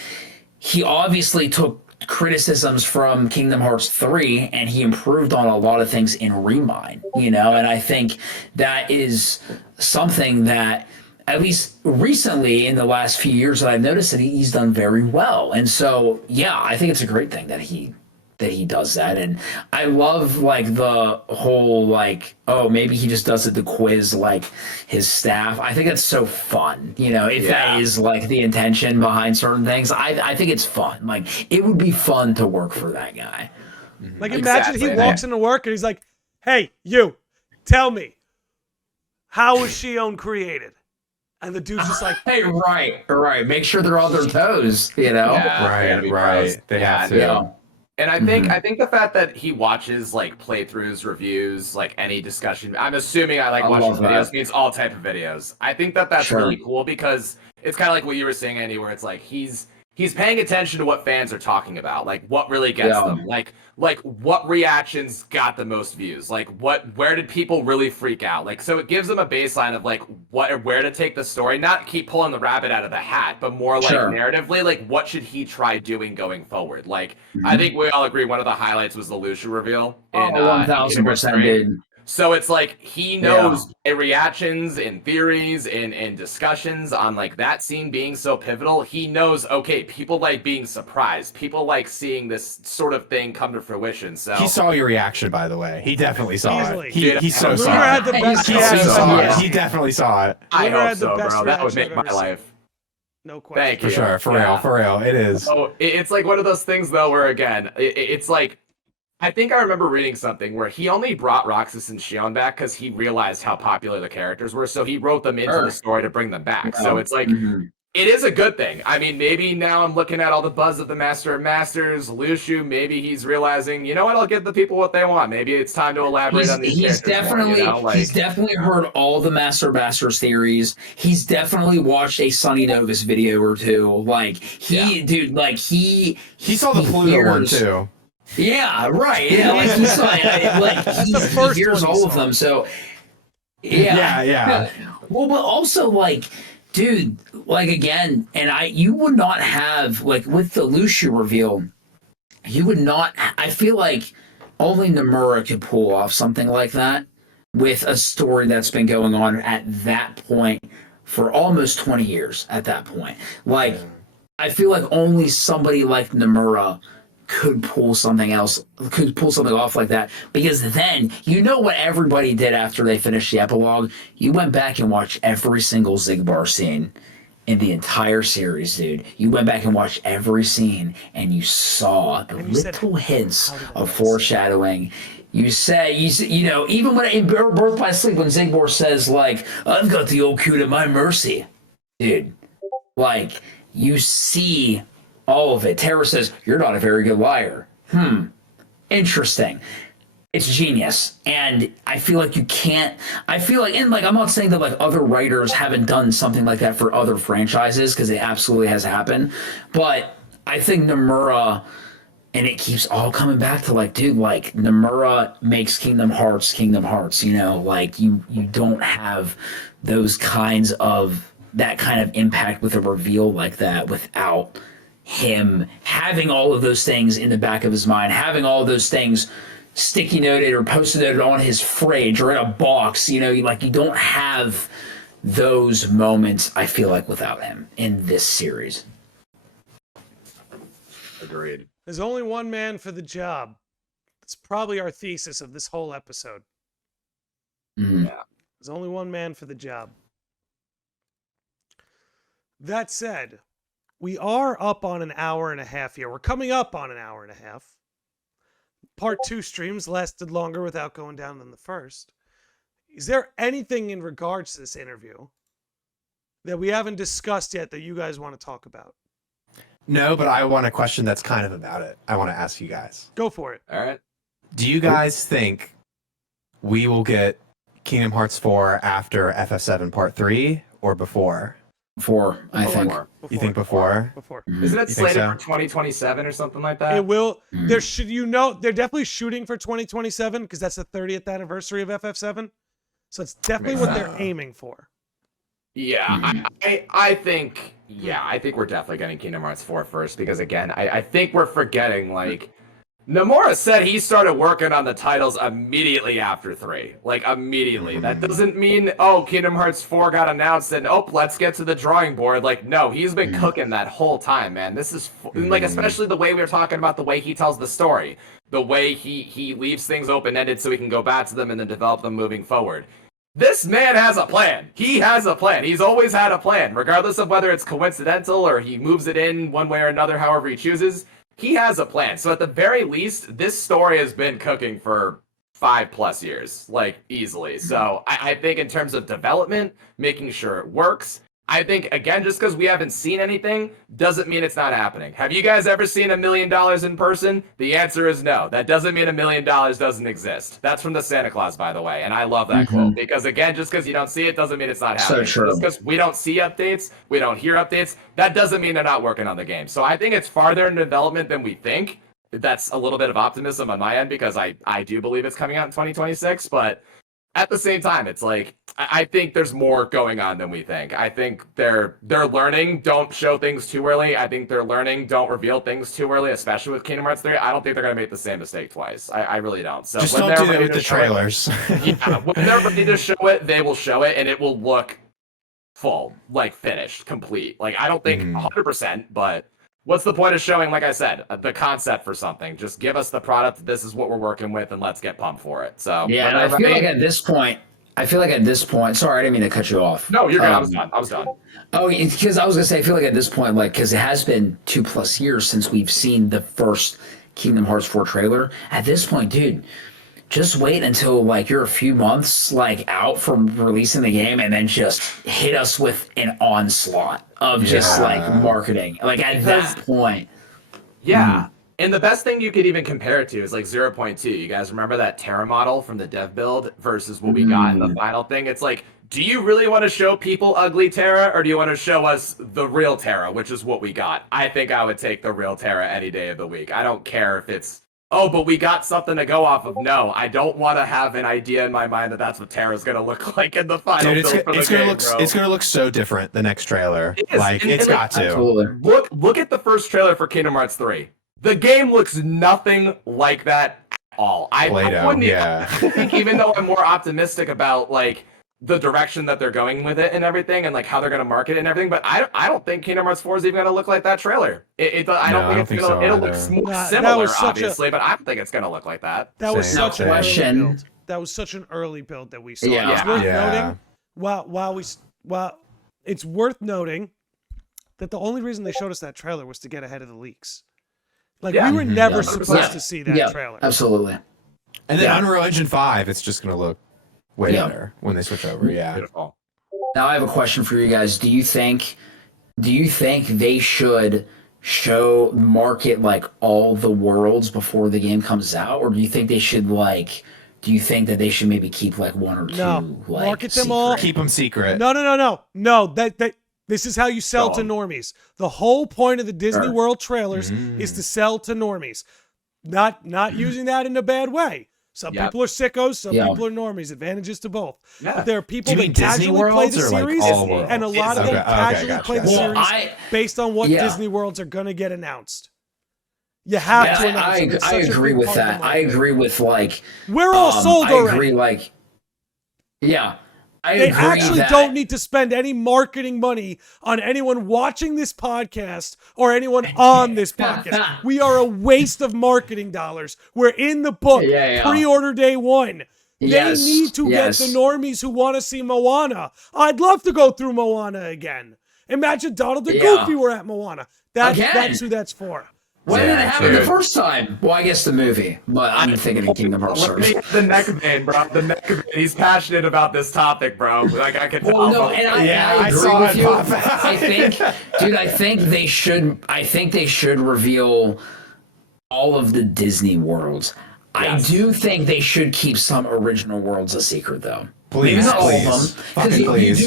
took criticisms from Kingdom Hearts 3 and he improved on a lot of things in Remind, you know, and I think that is something that at least recently in the last few years that I've noticed that he's done very well. And so, yeah, I think it's a great thing that he that he does that. And I love like the whole like, oh, maybe he just does it to quiz like his staff. I think it's so fun, you know, if that is like the intention behind certain things. I think it's fun. Like it would be fun to work for that guy. Like imagine he walks into work and he's like, "Hey, you, tell me, how was Shion created?" And the dude's just like, "Hey, right. Make sure they're on their toes, you know." Yeah, Right. They have to. Yeah. And I think the fact that he watches like playthroughs, reviews, like any discussion. I'm assuming I like watching videos means all type of videos. I think that that's really cool because it's kind of like what you were saying, Andy, where it's like he's paying attention to what fans are talking about, like what really gets them, like what reactions got the most views, like where did people really freak out, like so it gives them a baseline of like where to take the story, not keep pulling the rabbit out of the hat, but more like narratively, like what should he try doing going forward. Like I think we all agree one of the highlights was the Lucia reveal. 1000% did. So it's like he knows reactions and theories and discussions on like that scene being so pivotal. He knows, okay, people like being surprised. People like seeing this sort of thing come to fruition. So he saw your reaction, by the way. He definitely saw Easily. it. He so Lunar saw had it. the best He reaction. so saw it. He definitely saw it. I Lunar hope had the so, best bro. That would reaction make I've my ever life. No question. Thank you. For real. It is. So it's like one of those things though, where again, it's like. I think I remember reading something where he only brought Roxas and Shion back because he realized how popular the characters were. So he wrote them into the story to bring them back. So it's like, it is a good thing. I mean, maybe now I'm looking at all the buzz of the Master of Masters, Luciu. Maybe he's realizing, you know what, I'll give the people what they want. Maybe it's time to elaborate on these characters. He's definitely heard all the Master of Masters theories. He's definitely watched a Sunny Novus video or two. Like he saw the Pluto one too. Yeah, right. Yeah, like he saw it. Like he hears all of them. So yeah. Well, but also like, dude, like again, and you would not have like with the Lucia reveal, you would not. I feel like only Nomura could pull off something like that with a story that's been going on at that point for almost 20 years. At that point, like I feel like only somebody like Nomura could pull something off like that, because then you know what everybody did after they finished the epilogue. You went back and watched every single Zigbar scene in the entire series, dude. You went back and watched every scene and you saw the little hints of foreshadowing. You know, even when in Birth by Sleep, when Zigbar says like, "I've got the old Cute at my mercy," dude, like you see all of it. Tara says, "You're not a very good liar." Interesting. It's genius. And I feel like and like, I'm not saying that like other writers haven't done something like that for other franchises, because it absolutely has happened. But I think Nomura, and it keeps all coming back to like, dude, like Nomura makes Kingdom Hearts, you know, like you don't have those kinds of, that kind of impact with a reveal like that without him having all of those things in the back of his mind, having all of those things sticky noted or post-it noted on his fridge or in a box. You know, you don't have those moments, I feel like, without him in this series. Agreed. There's only one man for the job. That's probably our thesis of this whole episode. Yeah. There's only one man for the job. That said, we are up on an hour and a half here. We're coming up on an hour and a half. Part 2 streams lasted longer without going down than the first. Is there anything in regards to this interview that we haven't discussed yet that you guys want to talk about? No, but I want a question that's kind of about it. I want to ask you guys. Go for it. All right. Do you guys think we will get Kingdom Hearts 4 after FF7 Part 3 or before? Before, I think. You think before? Before. Isn't it You think slated so? for 2027 or something like that? It will. They're definitely shooting for 2027 because that's the 30th anniversary of FF7. So it's definitely what they're aiming for. Yeah, I think we're definitely getting Kingdom Hearts 4 first, because again, I think we're forgetting, like, Nomura said he started working on the titles immediately after 3. Like, immediately. That doesn't mean, oh, Kingdom Hearts 4 got announced and, oh, let's get to the drawing board. Like, no, he's been cooking that whole time, man. This is, like, especially the way we were talking about the way he tells the story. The way he leaves things open-ended so he can go back to them and then develop them moving forward. This man has a plan. He has a plan. He's always had a plan, regardless of whether it's coincidental or he moves it in one way or another, however he chooses. He has a plan. So at the very least, this story has been cooking for 5+ years, like easily. So I think in terms of development, making sure it works, I think, again, just because we haven't seen anything doesn't mean it's not happening. Have you guys ever seen $1 million in person? The answer is no. That doesn't mean $1 million doesn't exist. That's from the Santa Claus, by the way. And I love that quote because, again, just because you don't see it doesn't mean it's not happening. So true. Just because we don't see updates, we don't hear updates, that doesn't mean they're not working on the game. So I think it's farther in development than we think. That's a little bit of optimism on my end because I do believe it's coming out in 2026, but at the same time, it's like I think there's more going on than we think. I think they're learning. Don't show things too early. I think they're learning. Don't reveal things too early, especially with Kingdom Hearts 3. I don't think they're gonna make the same mistake twice. I really don't. So Just when don't they're do that ready with to the show it- trailers. yeah, when they're ready to show it, they will show it, and it will look full, like finished, complete. Like I don't think 100%, but. What's the point of showing, like I said, the concept for something? Just give us the product. This is what we're working with, and let's get pumped for it. So Yeah, and I feel like at this point, sorry, I didn't mean to cut you off. No, you're good. I was done. Oh, because I was gonna say, I feel like at this point, like, because it has been 2+ years since we've seen the first Kingdom Hearts 4 trailer. At this point, dude, just wait until like you're a few months like out from releasing the game, and then just hit us with an onslaught of just like marketing. Like at that point, Yeah. And the best thing you could even compare it to is like 0.2. You guys remember that Terra model from the dev build versus what we got in the final thing? It's like, do you really want to show people ugly Terra, or do you want to show us the real Terra, which is what we got? I think I would take the real Terra any day of the week. I don't care if it's, oh, but we got something to go off of. No, I don't want to have an idea in my mind that that's what Terra's going to look like in the final Dude, build for the it's game, gonna look bro. it's gonna look so different the next trailer. It is. Like And- it's and, got to. absolutely. Look at the first trailer for Kingdom Hearts 3. The game looks nothing like that at all. I wouldn't yeah. I think even though I'm more optimistic about like the direction that they're going with it and everything, and like how they're going to market it and everything, but I don't think Kingdom Hearts 4 is even going to look like that trailer. I don't think it's going to. It'll look more That similar, was such obviously, but I don't think it's going to look like that. That was Same. such No an early question. build. That was such an early build that we saw. Yeah. It's worth Yeah. noting. While it's worth noting that the only reason they showed us that trailer was to get ahead of the leaks. Like Yeah. we were never Yeah. supposed Yeah. to see that Yeah, trailer. absolutely. And then Unreal Engine 5, it's just gonna look way Yeah. better when they switch over. Yeah. Beautiful. Now I have a question for you guys. Do you think they should market like all the worlds before the game comes out, or do you think they should like? Do you think that they should maybe keep like one or two? No. Like, Market them all. secret? Keep them secret. No. That this is how you sell Go to on. normies. The whole point of the Disney Sure. World trailers is to sell to normies. Not using that in a bad way. Some Yep. people are sickos, some Yeah. people are normies. Advantages to both. Yeah. But there are people Do you that mean Disney casually play worlds the or, like, series, all worlds? and a lot of them Okay, casually gotcha, play the gotcha. series Well, based on what yeah. Disney Worlds are going to get announced. You have Yeah, to announce it. It's I such a agree big with part of the that. I marketing. agree with like. We're all sold I already. agree. Like, yeah, I They agree actually that, don't need to spend any marketing money on anyone watching this podcast or anyone on this podcast. We are a waste of marketing dollars. We're in the book. Yeah. Pre-order day one. Yes, They need to yes. get the normies who want to see Moana. I'd love to go through Moana again. Imagine Donald and Yeah. Goofy were at Moana. That's Again. who that's for. When did it Yeah, happen the dude. first time? Well, I guess the movie, but I'm thinking of Kingdom Hearts Let me first. get the neck vein, bro. The neck vein. He's passionate about this topic, bro. Like I can tell. Well, no, and I I agree saw with it you. pop out. I think, dude, I think they should reveal all of the Disney worlds. I do think they should keep some original worlds a secret, though. Please, Not all please. of them. 'Cause Fucking please.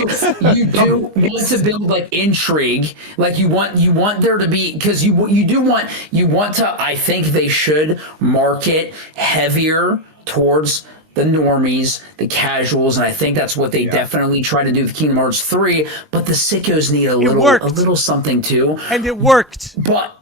You do want to build like intrigue. Like you want there to be, because you want to. I think they should market heavier towards the normies, the casuals, and I think that's what they definitely try to do with Kingdom Hearts 3. But the sickos need a worked. little something too. And it worked. But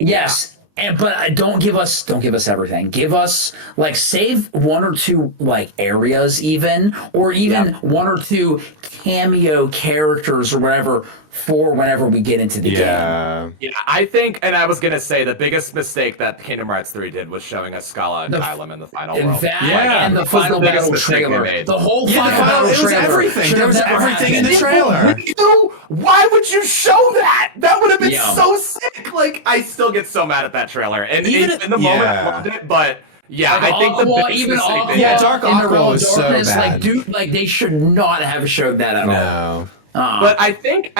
yes, But don't give us everything. Give us like save one or two like areas even, or even one or two cameo characters or whatever for whenever we get into the game. Yeah, I think, and I was gonna say the biggest mistake that Kingdom Hearts 3 did was showing us Scala and Kylam in the final world. That and the final battle trailer. The whole final battle it was trailer. everything. There was everything in the trailer. Why would you show that? That would have been Yeah. so sick. Like, I still get so mad at that trailer, and Even in the moment I loved it, but. Yeah, Like, I think the biggest even mistake Aqua, they did. Dark in the Aqua Realm of was so Darkness, bad. like dude, like they should not have showed that at all. No. But I think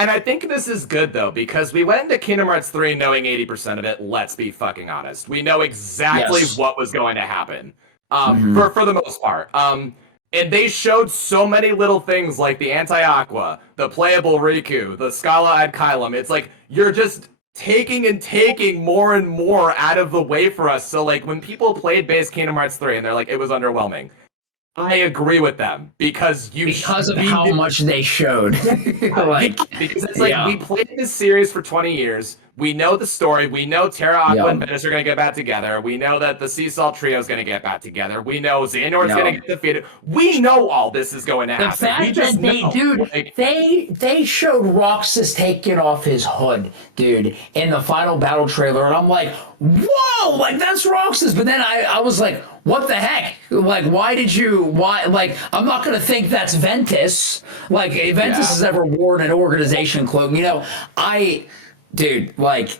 this is good though, because we went into Kingdom Hearts 3 knowing 80% of it. Let's be fucking honest. We know exactly what was going to happen. For the most part. And they showed so many little things like the anti-Aqua, the playable Riku, the Scala-eyed Kylam. It's like you're just taking more and more out of the way for us. So like when people played base Kingdom Hearts 3 and they're like, it was underwhelming. I agree with them because of how much they showed. Like, because it's like we played this series for 20 years. We know the story. We know Terra, Aqua, and Ventus are going to get back together. We know that the Sea Salt Trio is going to get back together. We know Xehanort's going to get defeated. We know all this is going to happen. The fact that they showed Roxas taking off his hood, dude, in the final battle trailer, and I'm like, whoa, like that's Roxas. But then I was like, what the heck? Like, why? I'm not gonna think that's Ventus. Like, if Ventus has ever worn an organization cloak, dude, like,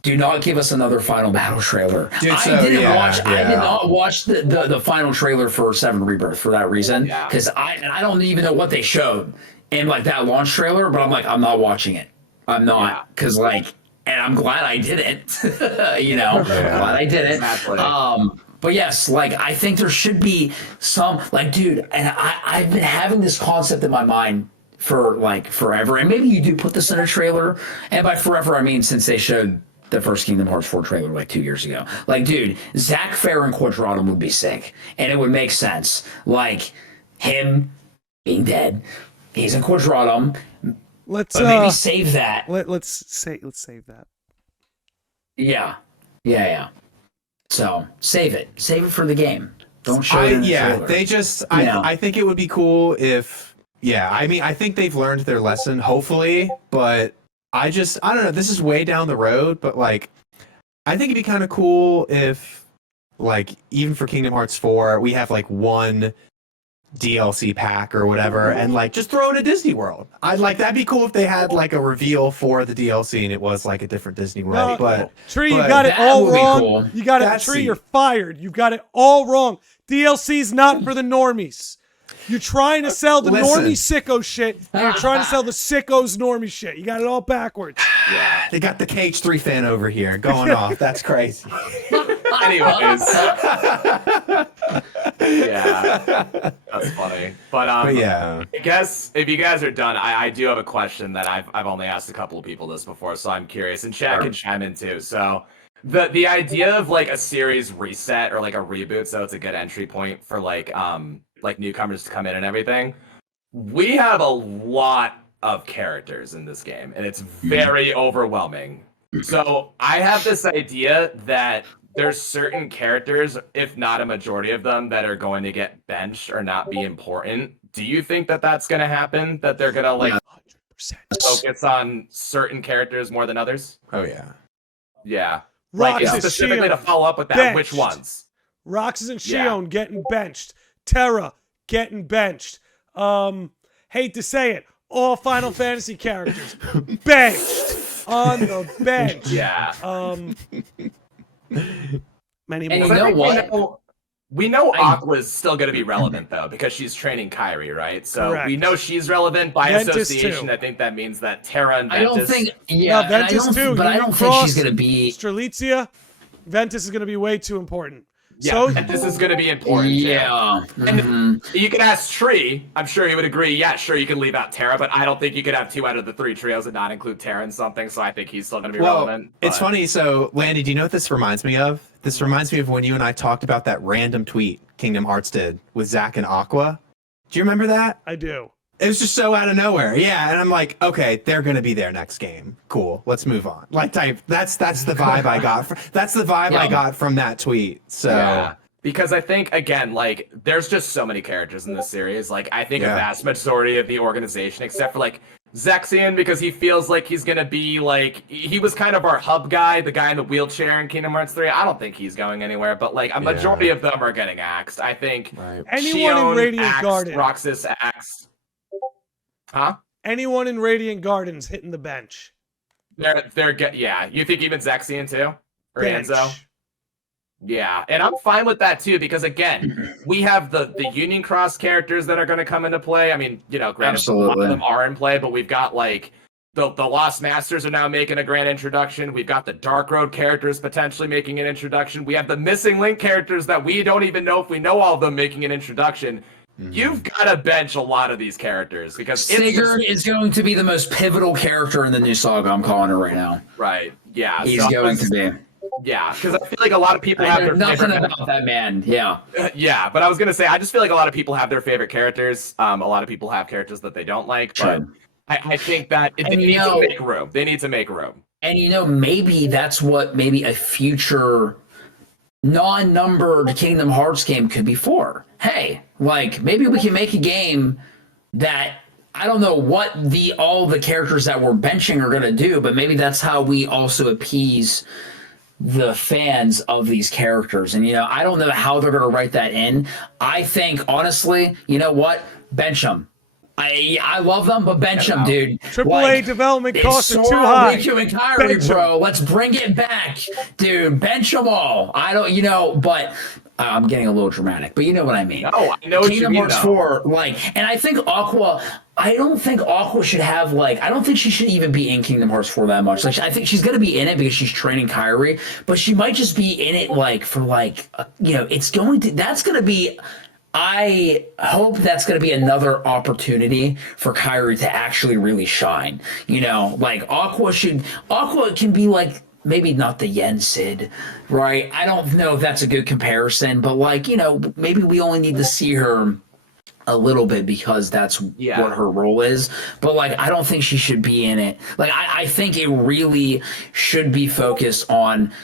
do not give us another final battle trailer. Dude, I did not watch the final trailer for 7 Rebirth for that reason. Because I don't even know what they showed in like that launch trailer, but I'm like, I'm not watching it. I'm not. Because and I'm glad I didn't. Glad I didn't. Exactly. But yes, like I think there should be some dude, and I've been having this concept in my mind for like forever, and maybe you do put this in a trailer, and by forever I mean since they showed the first Kingdom Hearts 4 trailer like 2 years ago. Like, dude, Zack Fair and Quadratum would be sick, and it would make sense. Like him being dead, he's in Quadratum. Let's maybe save that. Let's save that. Yeah. So save it for the game. Don't show it in the trailer. They just. I think it would be cool if. Yeah, I mean, I think they've learned their lesson, hopefully, but I don't know. This is way down the road, but like, I think it'd be kind of cool if, like, even for Kingdom Hearts 4, we have like one DLC pack or whatever, and like just throw it at Disney World. That'd be cool if they had like a reveal for the DLC and it was like a different Disney World. But Tree, you got it all wrong. Cool. You got it, Tree. You're fired. You got it all wrong. DLC's not for the normies. You're trying to sell the normie sicko shit, and you're trying to sell the sickos normie shit. You got it all backwards. Yeah, they got the KH3 fan over here going off. That's crazy. Anyways. Yeah. That's funny. But yeah. I guess if you guys are done, I do have a question that I've only asked a couple of people this before, so I'm curious. And Chad can chime in too. So the idea of like a series reset or like a reboot, so it's a good entry point for like newcomers to come in and everything. We have a lot of characters in this game, and it's very overwhelming. So I have this idea that there's certain characters, if not a majority of them, that are going to get benched or not be important. Do you think that that's going to happen? That they're going to like 100% focus on certain characters more than others? Oh yeah. Yeah. Roxas, like specifically Shion, to follow up with that, benched. which ones? Roxas and Shion getting benched. Terra getting benched. Hate to say it, all Final Fantasy characters benched on the bench. Yeah. Many And more. you know what? We know Aqua's still going to be relevant though, because she's training Kyrie, right? So Correct. we know she's relevant by Ventus association. too. I think that means that Terra and I Ventus. don't think. No, Yeah, Ventus too. But I Union don't think Cross, she's gonna be. Strelitzia, Ventus is going to be way too important. Yeah, So Ventus is going to be important. Yeah. And you can ask Tree. I'm sure he would agree. Yeah, sure, you can leave out Terra, but I don't think you could have 2 out of the 3 trios and not include Terra in something. So I think he's still going to be relevant. It's funny. So, Landy, do you know what this reminds me of? This reminds me of when you and I talked about that random tweet Kingdom Hearts did with Zack and Aqua. Do you remember that? I do. It was just so out of nowhere. Yeah, and I'm like, okay, they're gonna be there next game. Cool, let's move on. Like, that's the vibe I got. That's the vibe I got from that tweet. So. Yeah. Because I think, again, like, there's just so many characters in this series. Like, I think a vast majority of the organization, except for, like, Zexion, because he feels like he's going to be, like, he was kind of our hub guy, the guy in the wheelchair in Kingdom Hearts 3. I don't think he's going anywhere, but, like, a majority of them are getting axed. I think Anyone in Radiant Garden. Roxas axed. Huh? Anyone in Radiant Gardens hitting the bench. Yeah. You think even Zexion, too? Or Bench. Enzo? Yeah, and I'm fine with that too, because again, we have the Union Cross characters that are going to come into play. I mean, you know, granted, a lot of them are in play, but we've got like the Lost Masters are now making a grand introduction. We've got the Dark Road characters potentially making an introduction. We have the Missing Link characters that we don't even know if we know all of them making an introduction. You've got to bench a lot of these characters because Sigurd is going to be the most pivotal character in the new saga. I'm calling it right now. Right? Yeah, he's going to be. Yeah, because I feel like a lot of people have their nothing about that man. Yeah, yeah, but I was gonna say I just feel like a lot of people have their favorite characters. A lot of people have characters that they don't like, but I think that they need to make room. They need to make room. And maybe that's what maybe a future non-numbered Kingdom Hearts game could be for. Hey, like maybe we can make a game that. I don't know what all the characters that we're benching are gonna do, but maybe that's how we also appease the fans of these characters. And I don't know how they're going to write that in. I think honestly, you know what, bench them. I love them, but bench them, dude. AAA development costs are too high. Riku and Kairi, bro. Let's bring it back, dude. Bench them all. I don't, but I'm getting a little dramatic, but you know what I mean. Oh, I know what you mean. Kingdom Hearts 4, and I think Aqua. I don't think Aqua should have I don't think she should even be in Kingdom Hearts 4 that much. I think she's gonna be in it because she's training Kairi, but she might just be in it it's going to. That's gonna be. I hope that's going to be another opportunity for Kairi to actually really shine. Aqua can be maybe not the Yen Sid, right? I don't know if that's a good comparison, but maybe we only need to see her a little bit because that's what her role is. But I don't think she should be in it. I think it really should be focused on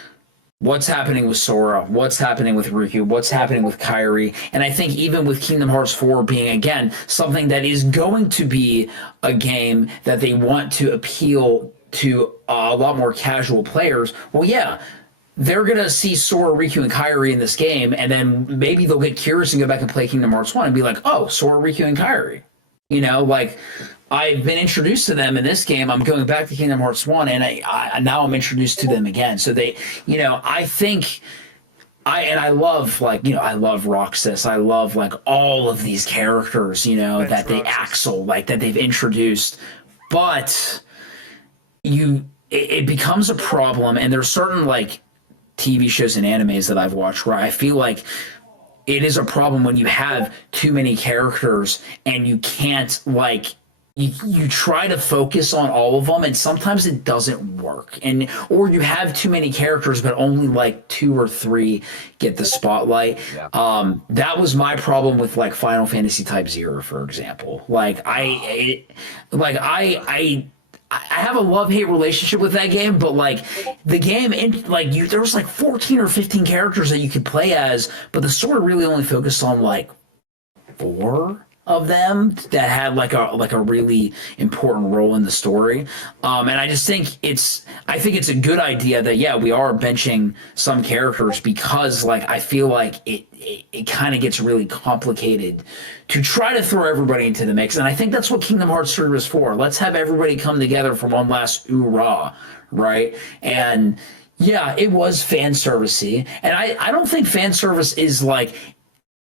what's happening with Sora, what's happening with Riku, what's happening with Kairi. And I think even with Kingdom Hearts 4 being, again, something that is going to be a game that they want to appeal to a lot more casual players, well, yeah, they're going to see Sora, Riku, and Kairi in this game, and then maybe they'll get curious and go back and play Kingdom Hearts 1 and be like, oh, Sora, Riku, and Kairi. I've been introduced to them in this game. I'm going back to Kingdom Hearts 1, and now I'm introduced to them again. So they, I think, I love, I love Roxas. I love, all of these characters, that they Axel, that they've introduced. But it becomes a problem, and there's certain, TV shows and animes that I've watched where I feel like it is a problem when you have too many characters and you can't you try to focus on all of them and sometimes it doesn't work, or you have too many characters but only 2 or 3 get the spotlight. That was my problem with Final Fantasy Type 0, for example. I have a love-hate relationship with that game, but the game, there was 14 or 15 characters that you could play as, but the story really only focused on 4 of them that had a really important role in the story. And I just think it's a good idea that we are benching some characters because I feel like it kind of gets really complicated to try to throw everybody into the mix. And I think that's what Kingdom Hearts 3 was for. Let's have everybody come together for one last oorah, right? And yeah, it was fan servicey. And I don't think fan service is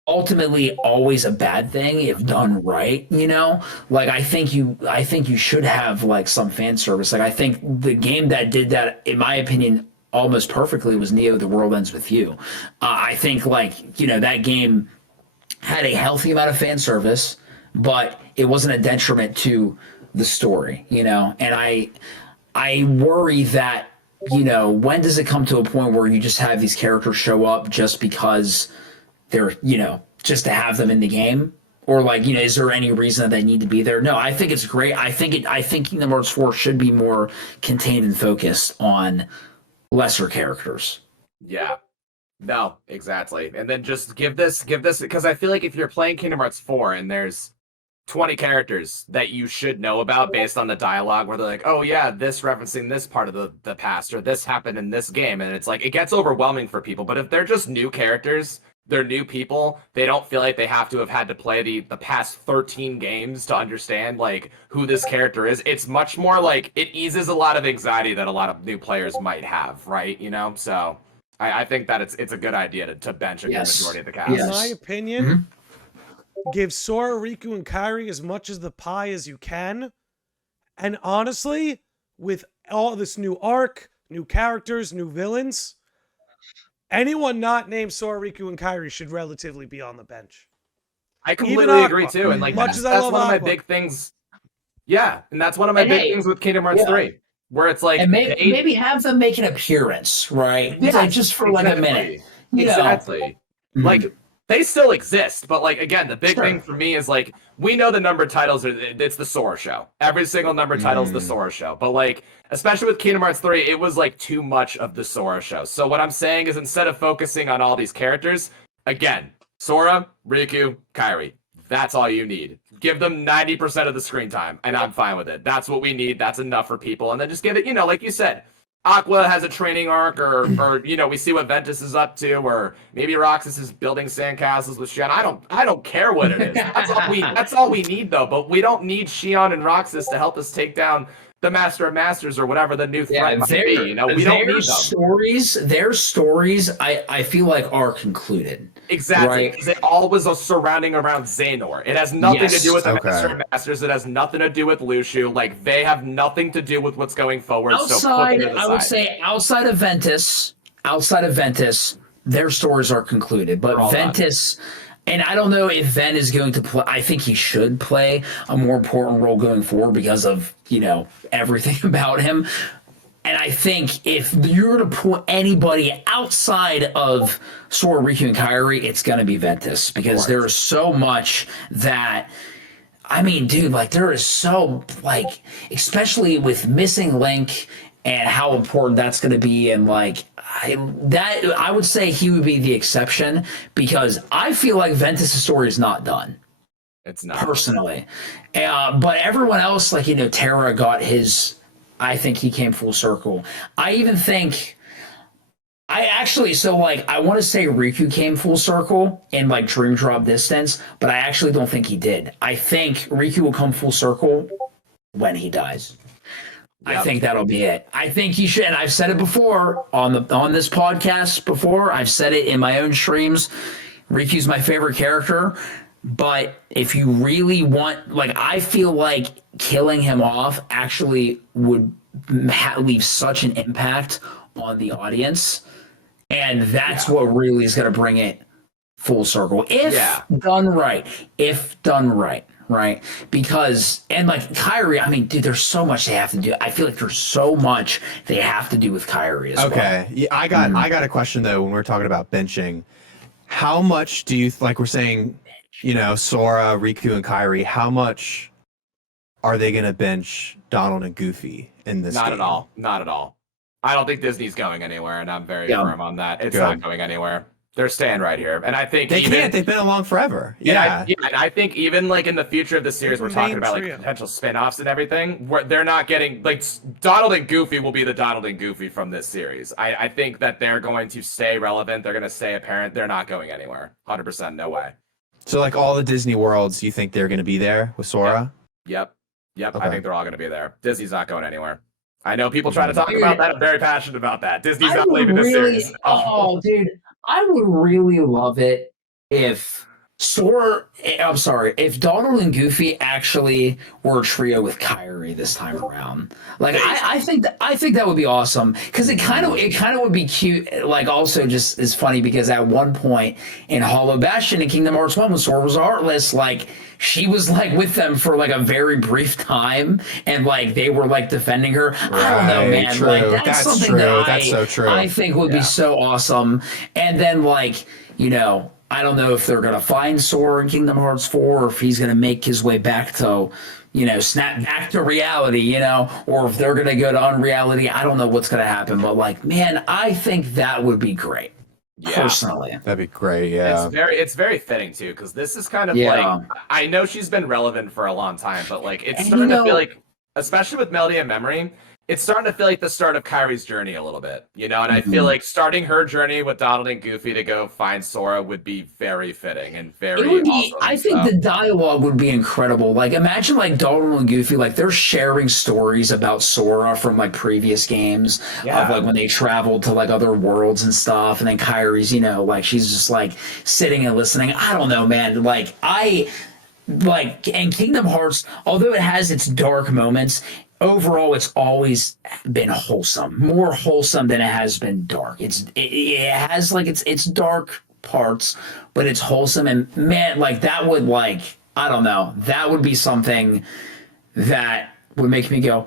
ultimately always a bad thing if done right. I think you should have some fan service. I think the game that did that, in my opinion, almost perfectly was Neo: The World Ends With You. I think that game had a healthy amount of fan service, but it wasn't a detriment to the story, and I worry that when does it come to a point where you just have these characters show up just because they're just to have them in the game? or like, you know, is there any reason that they need to be there? No, I think it's great. I think Kingdom Hearts 4 should be more contained and focused on lesser characters. Yeah. No, exactly. And then just give this because I feel like if you're playing Kingdom Hearts 4 and there's 20 characters that you should know about based on the dialogue where they're like, oh yeah, this referencing this part of the past, or this happened in this game, and it's like it gets overwhelming for people. But if they're just new characters, they're new people, they don't feel like they have to have had to play the past 13 games to understand like who this character is. It's much more like it eases a lot of anxiety that a lot of new players might have, right? You know, so I think that it's a good idea to bench a good majority of the cast. In my opinion, give Sora, Riku, and Kairi as much of the pie as you can. And honestly, with all this new arc, new characters, new villains, anyone not named Sora, Riku, and Kairi should relatively be on the bench. I completely agree too. And like Much that's one of my big things. Yeah, and that's one of my big things with Kingdom Hearts 3. Where it's like, and maybe have them make an appearance, right? Yeah, like just for like a minute. Exactly. Like they still exist, but like again, the big thing for me is like we know the numbered titles it's the Sora show. Every single numbered title is the Sora show. But like, especially with Kingdom Hearts 3, it was like too much of the Sora show. So what I'm saying is instead of focusing on all these characters, again, Sora, Riku, Kairi. That's all you need. Give them 90% of the screen time, and I'm fine with it. That's what we need. That's enough for people. And then just give it, you know, like you said, Aqua has a training arc, or you know, we see what Ventus is up to, or maybe Roxas is building sandcastles with Xion. I don't care what it is. That's all we need though. But we don't need Xion and Roxas to help us take down the Master of Masters or whatever the new threat might be. You know, we don't need them. Their stories, I feel like are concluded. Exactly, because it all was surrounding around Xehanort. It has nothing to do with the Master of Masters. It has nothing to do with Luxu. Like, they have nothing to do with what's going forward. I would say outside of Ventus, their stories are concluded. But Ventus, and I don't know if Ven is going to play. I think he should play a more important role going forward because of, you know, everything about him. And I think if you're to put anybody outside of Sora, Riku, and Kairi, it's going to be Ventus because there is so much that, I mean, dude, like there is so, like, especially with missing Link and how important that's going to be. And like I would say he would be the exception because I feel like Ventus' story is not done. It's not. Personally. But everyone else, like, you know, Terra got his... I think he came full circle. I even think I want to say Riku came full circle in like Dream Drop Distance, but I actually don't think he did. I think Riku will come full circle when he dies. Yep. I think that'll be it. I think he should, and I've said it before on this podcast before. I've said it in my own streams. Riku's my favorite character. But if you really want, like, I feel like killing him off actually would leave such an impact on the audience. And that's what really is going to bring it full circle. If done right. Right? Because, and like Kairi, I mean, dude, there's so much they have to do. I feel like there's so much they have to do with Kairi as well. Okay. Yeah, I got a question, though, when we're talking about benching. How much do you, like we're saying, you know, Sora, Riku, and Kairi, how much are they going to bench Donald and Goofy in this game? Not at all. I don't think Disney's going anywhere, and I'm very firm on that. It's not going anywhere. They're staying right here. And I think they can't. They've been along forever. Yeah. And I think even like in the future of the series, we're talking about like potential spin-offs and everything, where they're not getting like Donald and Goofy will be the Donald and Goofy from this series. I think that they're going to stay relevant. They're going to stay apparent. They're not going anywhere. 100%. No way. So like all the Disney worlds, you think they're going to be there with Sora? Yep. Okay. I think they're all going to be there. Disney's not going anywhere. I know people try to talk about that. I'm very passionate about that. Disney's not leaving this series. Oh, dude. I would really love it if if Donald and Goofy actually were a trio with Kairi this time around. Like I think that would be awesome because it kind of would be cute. Like also just is funny because at one point in Hollow Bastion in Kingdom Hearts 1 when Sora was Heartless, like she was like with them for like a very brief time and like they were like defending her. Right, I don't know, man. True. Like that's something true. That's so true. I think would be so awesome. And then like, you know, I don't know if they're going to find Sora in Kingdom Hearts 4 or if he's going to make his way back to, snap back to reality, or if they're going to go to unreality. I don't know what's going to happen, but like, man, I think that would be great. Yeah. Personally. That'd be great. Yeah. It's very fitting too, because this is kind of Yeah. like, I know she's been relevant for a long time, but like it's And starting to feel like, especially with Melody and Memory, it's starting to feel like the start of Kyrie's journey a little bit, and I feel like starting her journey with Donald and Goofy to go find Sora would be very fitting and very It would be, awesome. I think the dialogue would be incredible. Like, imagine like Donald and Goofy, like they're sharing stories about Sora from like previous games of like when they traveled to like other worlds and stuff. And then Kyrie's, like she's just like sitting and listening. I don't know, man. Like and Kingdom Hearts, although it has its dark moments, overall, it's always been wholesome, more wholesome than it has been dark. It has like its dark parts, but it's wholesome. And man, like that would I don't know, that would be something that would make me go,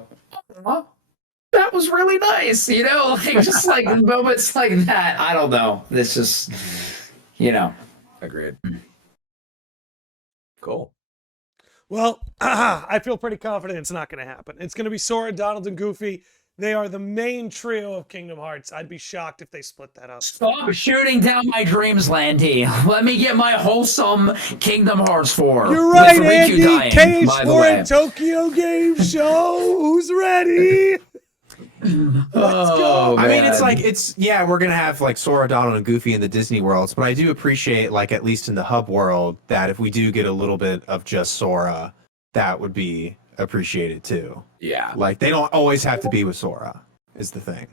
oh, that was really nice, like just like moments like that. I don't know. This just, Agreed. Cool. Well, I feel pretty confident it's not going to happen. It's going to be Sora, Donald, and Goofy. They are the main trio of Kingdom Hearts. I'd be shocked if they split that up. Stop shooting down my dreams, Landy. Let me get my wholesome Kingdom Hearts 4. You're right, with Riku Andy. dying, by the KH4 way. and Tokyo Game Show. Who's ready? Let's go. I mean, man. we're gonna have like Sora, Donald, and Goofy in the Disney worlds, but I do appreciate, like at least in the hub world, that if we do get a little bit of just Sora, that would be appreciated too. Yeah. Like they don't always have to be with Sora, is the thing.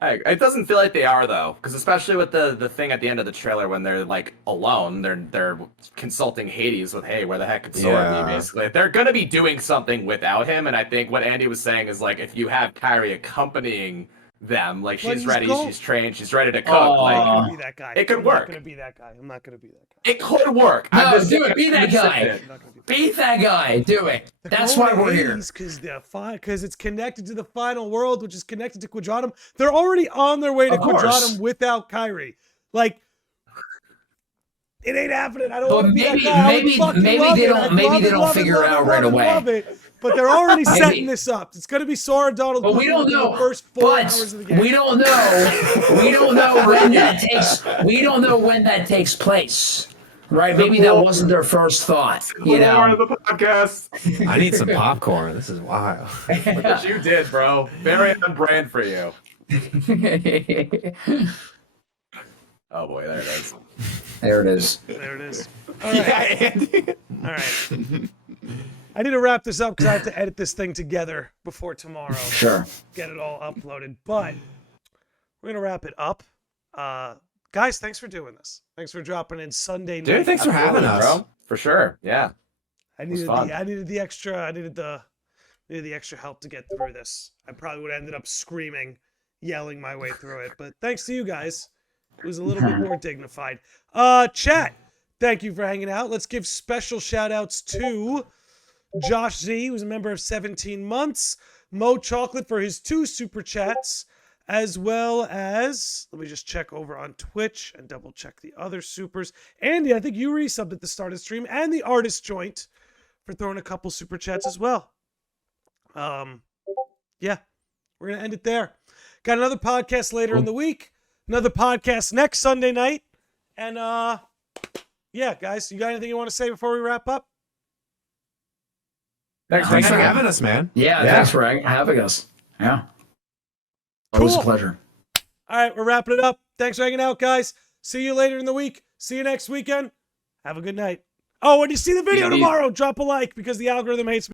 It doesn't feel like they are though, because especially with the thing at the end of the trailer when they're like alone, they're consulting Hades with, hey, where the heck could Sora be? Basically, they're gonna be doing something without him, and I think what Andy was saying is like if you have Kyrie accompanying them, like she's ready, she's trained, she's ready to cook. I'm not gonna be that guy. It could I'm work. not gonna be that guy. I'm not gonna be that guy. It could work. No, do it. Be that guy. I'm not gonna be that guy. Be that guy. Do it. That's why we're here. Because it's connected to the final world, which is connected to Quadratum. They're already on their way to Of course. Quadratum without Kyrie. Like, it ain't happening. I don't But want to be maybe- that guy. I would maybe- fucking maybe love they it. don't- I'd maybe love they it, don't love it, figure love it out love right it, away. love it. But they're already Maybe. setting this up. It's going to be Sora, Donald, But we Goofy don't within know. the first 4 hours of the game. We don't know. We don't know when that takes. We don't know when that takes place. Right? Maybe that wasn't their first thought. More of the podcast. I need some popcorn. This is wild. Look what you did, bro. Very on brand for you. Oh boy, there it is. There it is. There it is. All right. Andy. All right. I need to wrap this up because I have to edit this thing together before tomorrow. Sure. Get it all uploaded. But we're going to wrap it up. Guys, thanks for doing this. Thanks for dropping in Sunday night. Dude, thanks for having us. Bro. For sure. Yeah. I was needed fun. the extra help to get through this. I probably would have ended up screaming, yelling my way through it. But thanks to you guys, it was a little bit more dignified. Chat, thank you for hanging out. Let's give special shout outs to Josh Z, who's a member of 17 months, Mo Chocolate for his 2 super chats, as well as, let me just check over on Twitch and double check the other supers. Andy, I think you resubbed at the start of the stream, and the Artist Joint for throwing a couple super chats as well. Yeah, we're going to end it there. Got another podcast later in the week, another podcast next Sunday night. And yeah, guys, you got anything you want to say before we wrap up? Thanks for having us, man. Yeah, thanks for having us. Yeah. Always a pleasure. All right, we're wrapping it up. Thanks for hanging out, guys. See you later in the week. See you next weekend. Have a good night. Oh, when you see the video tomorrow, drop a like because the algorithm hates me.